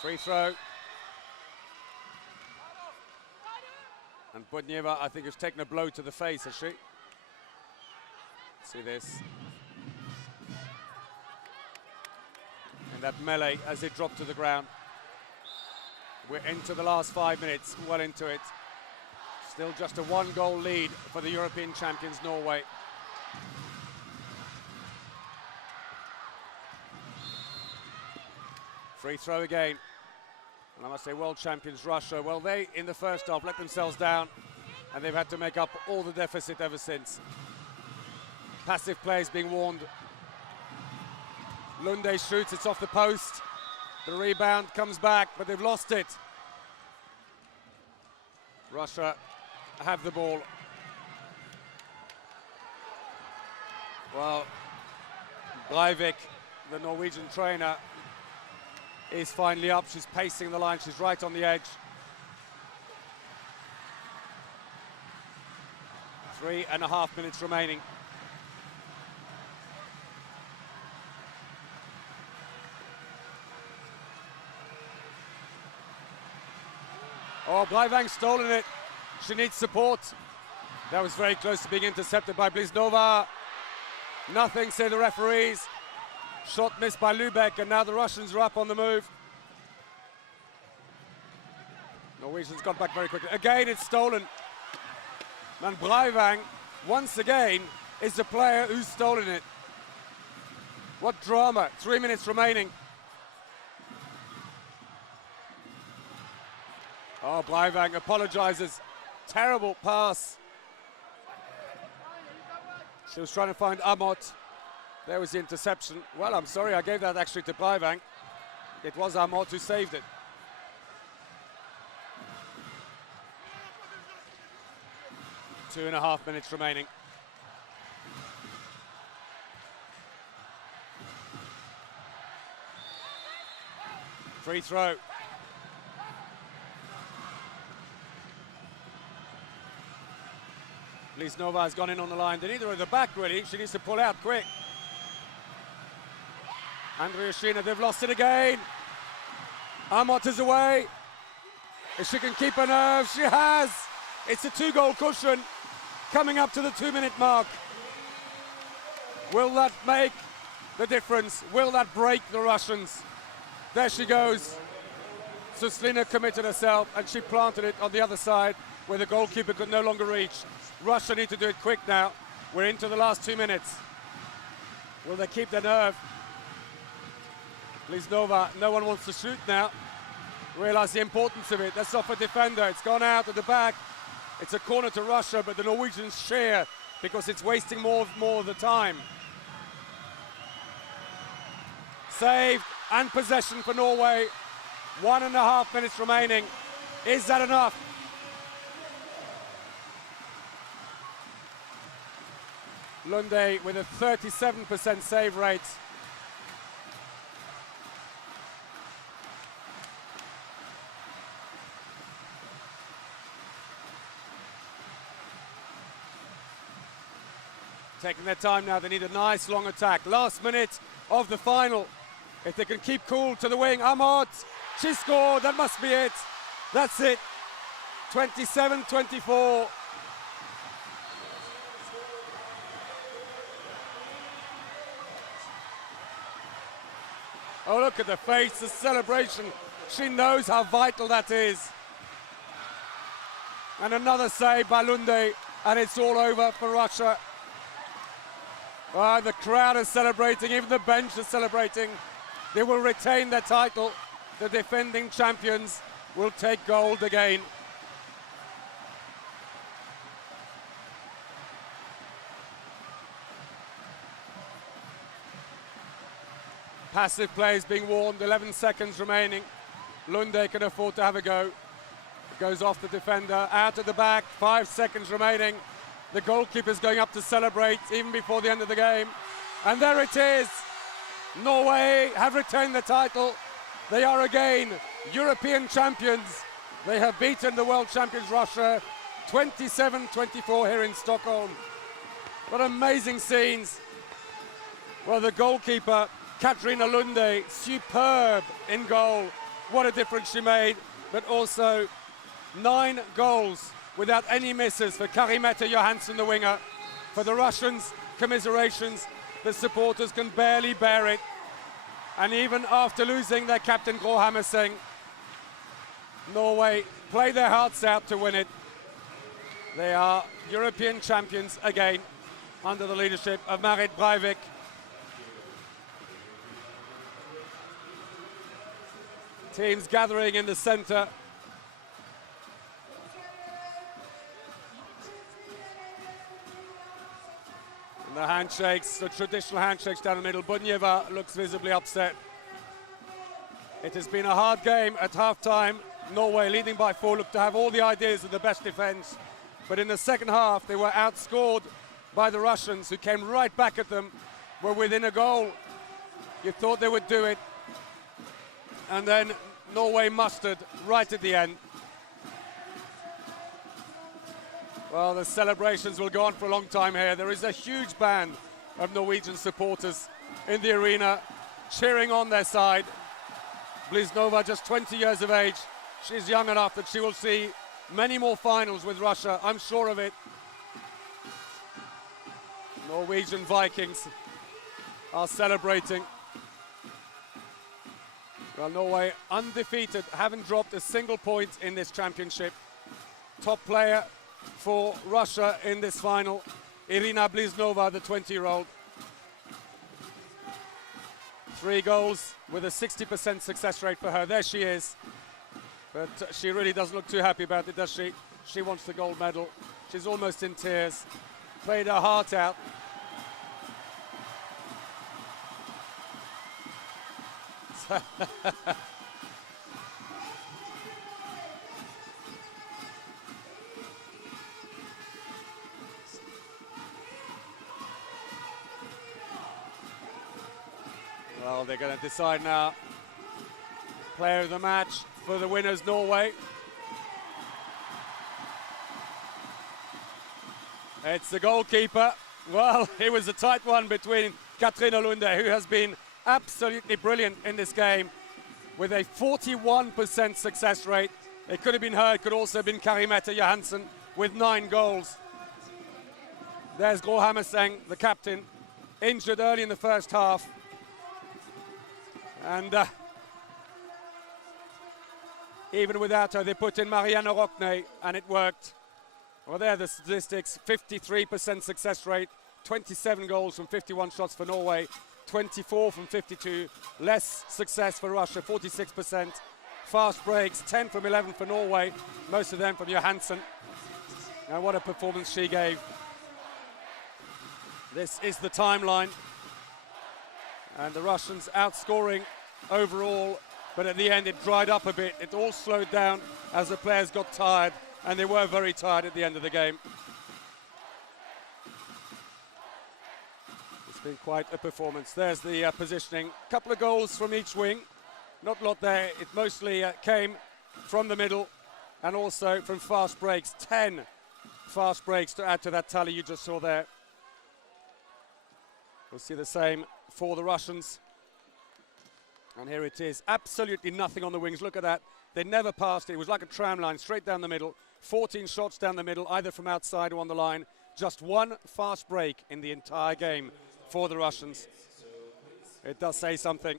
Free throw. And Budnieva, I think, has taken a blow to the face, has she? See this. And that melee as it dropped to the ground. We're into the last 5 minutes, well into it. Still just a 1-goal lead for the European champions, Norway. Free throw again. And I must say, world champions Russia, well, they, in the first half, let themselves down, and they've had to make up all the deficit ever since. Passive play is being warned. Lunde shoots, it's off the post. The rebound comes back, but they've lost it. Russia have the ball. Well, Breivik, the Norwegian trainer, is finally up. She's pacing the line. She's right on the edge. 3.5 minutes remaining. Oh, Breivik stolen it. She needs support. That was very close to being intercepted by Bliznova. Nothing, say the referees. Shot missed by Lübeck, and now the Russians are up on the move. Norwegians got back very quickly. Again, it's stolen. And Breivik, once again, is the player who's stolen it. What drama. 3 minutes remaining. Oh, Breivik apologizes. Terrible pass. She was trying to find Amott. There was the interception. Well, I'm sorry, I gave that actually to Breivik. It was Amott who saved it. Two and a half minutes remaining. Free throw. Bliznova has gone in on the line. They need her at the back, really. She needs to pull out quick. Andriushina, they've lost it again. Amott is away. If she can keep her nerve, she has. It's a 2-goal cushion coming up to the 2-minute mark. Will that make the difference? Will that break the Russians? There she goes. Suslina committed herself and she planted it on the other side where the goalkeeper could no longer reach. Russia need to do it quick now. We're into the last 2 minutes. Will they keep their nerve? Bliznova, no one wants to shoot now. Realize the importance of it. That's off a defender. It's gone out at the back. It's a corner to Russia, but the Norwegians share because it's wasting more of the time. Saved and possession for Norway. 1.5 minutes remaining. Is that enough? Lunde with a 37% save rate. Taking their time now, they need a nice long attack. Last minute of the final. If they can keep cool to the wing, Amott, she scored, that must be it. That's it, 27-24. Oh, look at the face, the celebration. She knows how vital that is. And another save by Lunde, and it's all over for Russia. The crowd is celebrating, even the bench is celebrating. They will retain their title. The defending champions will take gold again. Passive play is being warned, 11 seconds remaining. Lunde can afford to have a go. It goes off the defender, out at the back, 5 seconds remaining. The goalkeeper's going up to celebrate even before the end of the game. And there it is. Norway have retained the title. They are again European champions. They have beaten the world champions Russia 27-24 here in Stockholm. What amazing scenes. Well, the goalkeeper, Katarina Lunde, superb in goal. What a difference she made. But also 9 goals without any misses for Karimeta Johansson, the winger. For the Russians, commiserations. The supporters can barely bear it. And even after losing their captain, Gro Hammerseng, Norway played their hearts out to win it. They are European champions again under the leadership of Marit Breivik. Teams gathering in the center. And the handshakes, the traditional handshakes down the middle. Bunjeva looks visibly upset. It has been a hard game at half-time. Norway leading by 4 looked to have all the ideas of the best defense. But in the second half, they were outscored by the Russians, who came right back at them, were within a goal. You thought they would do it. And then Norway mustered right at the end. Well, the celebrations will go on for a long time here. There is a huge band of Norwegian supporters in the arena, cheering on their side. Bliznova, just 20 years of age. She's young enough that she will see many more finals with Russia, I'm sure of it. Norwegian Vikings are celebrating. Well, Norway undefeated, haven't dropped a single point in this championship. Top player for Russia in this final, Irina Bliznova, the 20-year-old. 3 goals with a 60% success rate for her. There she is. But she really doesn't look too happy about it, does she? She wants the gold medal. She's almost in tears. Played her heart out. Well, they're going to decide now. Player of the match for the winners, Norway. It's the goalkeeper. Well, it was a tight one between Katarina Lunde, who has been absolutely brilliant in this game, with a 41% success rate. It could have been her, it could also have been Karimeta Johansson with 9 goals. There's Gro Hammerseng, the captain, injured early in the first half. And even without her, they put in Marianne Rockne, and it worked. Well, there are the statistics. 53% success rate, 27 goals from 51 shots for Norway, 24 from 52. Less success for Russia, 46%. Fast breaks, 10 from 11 for Norway, most of them from Johansson. And what a performance she gave. This is the timeline. And the Russians outscoring overall, but at the end it dried up a bit. It all slowed down as the players got tired, and they were very tired at the end of the game. It's been quite a performance. There's the positioning. Couple of goals from each wing. Not a lot there. It mostly came from the middle and also from fast breaks. 10 fast breaks to add to that tally you just saw there. We'll see the same for the Russians. And here it is. Absolutely nothing on the wings. Look at that. They never passed it. It was like a tram line straight down the middle. 14 shots down the middle, either from outside or on the line. Just 1 fast break in the entire game for the Russians. It does say something.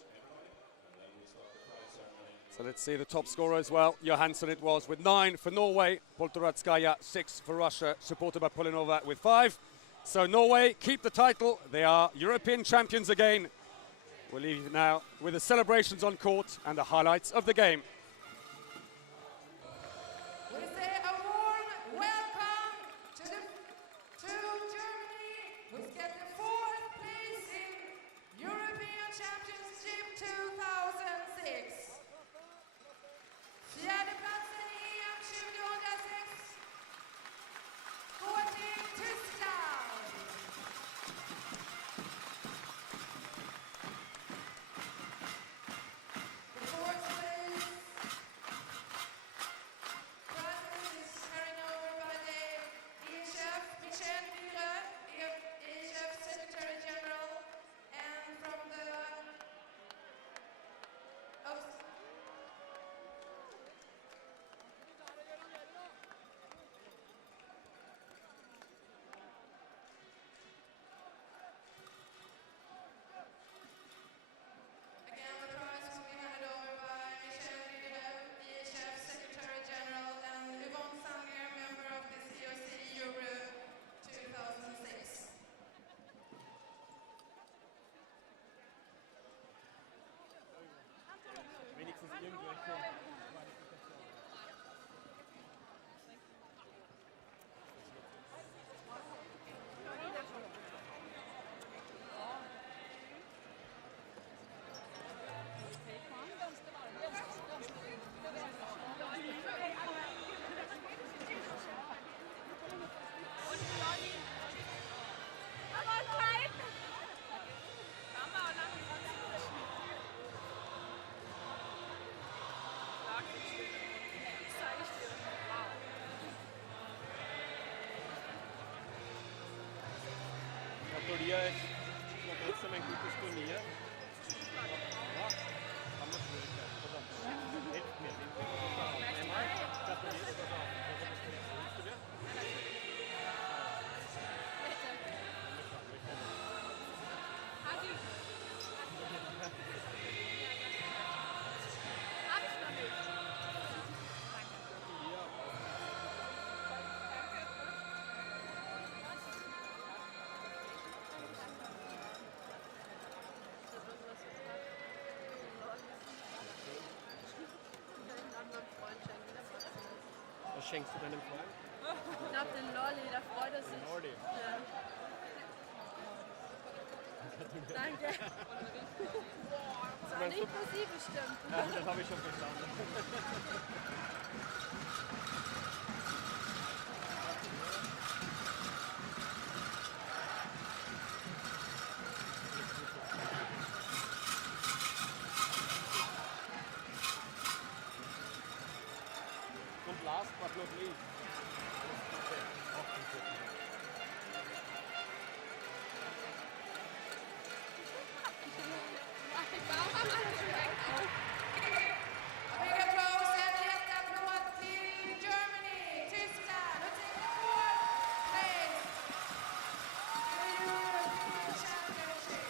So let's see the top scorer as well. Johansson it was with 9 for Norway. Poltoratskaya 6 for Russia, supported by Polinova with 5. So Norway keep the title. They are European champions again. We'll leave you now with the celebrations on court and the highlights of the game. We say a warm welcome to Germany, which get the 4th place in European Championship 2006. Fjärdeplatsen i EM 2006 går till Tyskland. The 4th Gratuliere. Trotzdem ein gutes Turnier. Ja, kann man schwierig sein. Pass auf. Hilft mir. Einmal. Gratuliere. Pass auf. Willst du dir? Was schenkst du deinem Freund? Ich glaube, den Lolli, da freut er sich. Lolli. Ja. Danke. Das war nicht für Sie bestimmt. Ja, das habe ich schon verstanden. Und last but not least. A big applause and jätteapplåd till Germany, Tyskland, who take the fourth place in the European Championship.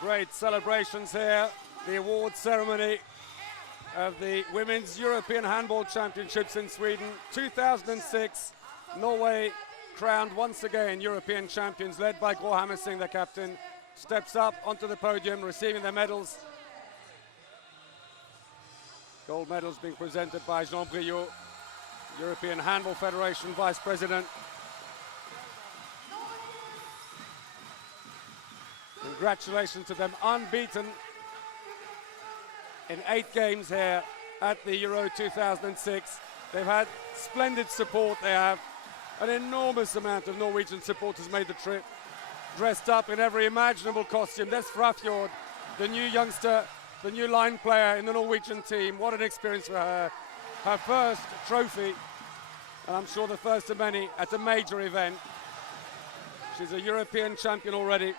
Great celebrations here. The award ceremony of the Women's European Handball Championships in Sweden. 2006, Norway crowned once again European champions, led by Gro Hammerseng, the captain, steps up onto the podium, receiving their medals. Gold medals being presented by Jean Briot, European Handball Federation Vice President. Congratulations to them, unbeaten in 8 games here at the Euro 2006. They've had splendid support. They have an enormous amount of Norwegian supporters made the trip, dressed up in every imaginable costume. There's Frafjord, the new youngster, the new line player in the Norwegian team. What an experience for her. Her first trophy, and I'm sure the first of many at a major event. She's a European champion already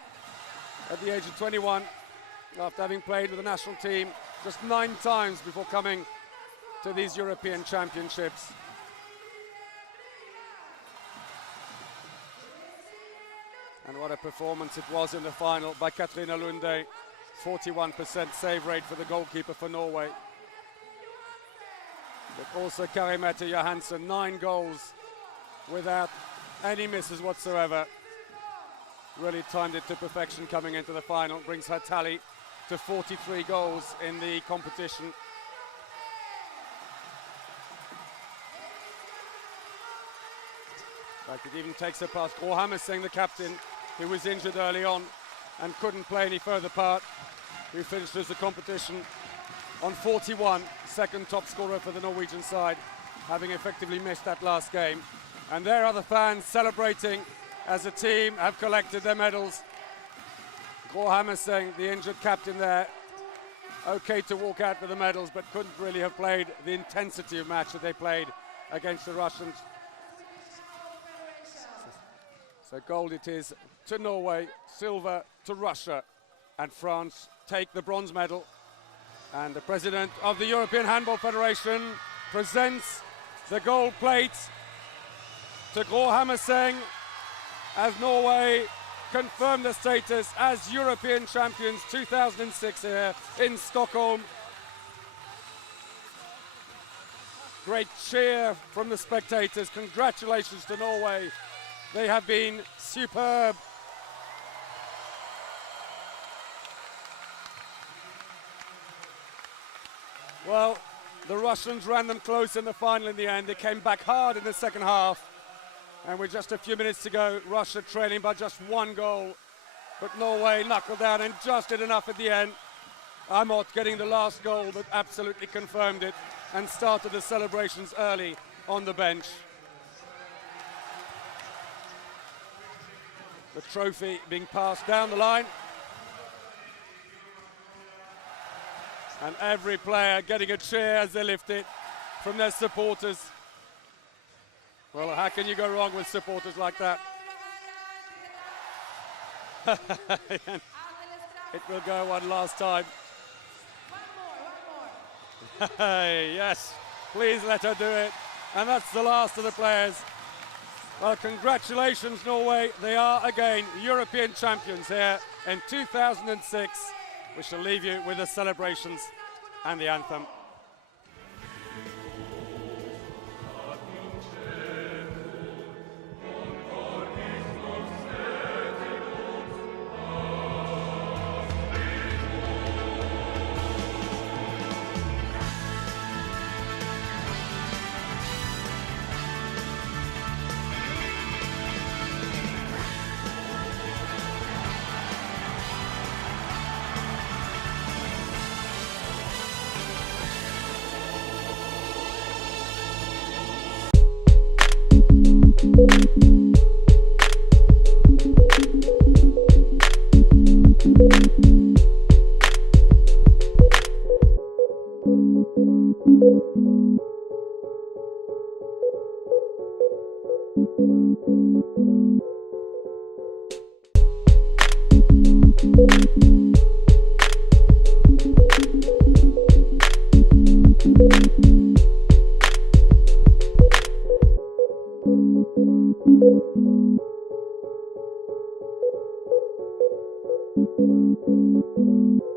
at the age of 21, after having played with the national team just 9 times before coming to these European championships. And what a performance it was in the final by Katrina Lunde. 41% save rate for the goalkeeper for Norway. But also Kari-Mette Johansen, 9 goals without any misses whatsoever. Really timed it to perfection coming into the final. Brings her tally to 43 goals in the competition. In fact, it even takes her past Gro Hammerseng, the captain, who was injured early on and couldn't play any further part, who finishes the competition on 41, second top scorer for the Norwegian side, having effectively missed that last game. And there are the fans celebrating as a team have collected their medals. Gro Hammerseng, the injured captain there, okay to walk out with the medals, but couldn't really have played the intensity of match that they played against the Russians. So gold it is to Norway, silver to Russia, and France take the bronze medal. And the president of the European Handball Federation presents the gold plate to Gro Hammerseng as Norway confirm the status as European champions 2006 here in Stockholm. Great cheer from the spectators. Congratulations to Norway. They have been superb. Well, the Russians ran them close in the final in the end. They came back hard in the second half. And with just a few minutes to go, Russia trailing by just 1 goal. But Norway knuckled down and just did enough at the end. Amot getting the last goal, but absolutely confirmed it and started the celebrations early on the bench. The trophy being passed down the line. And every player getting a cheer as they lift it from their supporters. Well, how can you go wrong with supporters like that? It will go one last time. Yes, please let her do it. And that's the last of the players. Well, congratulations, Norway. They are again European champions here in 2006. We shall leave you with the celebrations and the anthem. Thank you.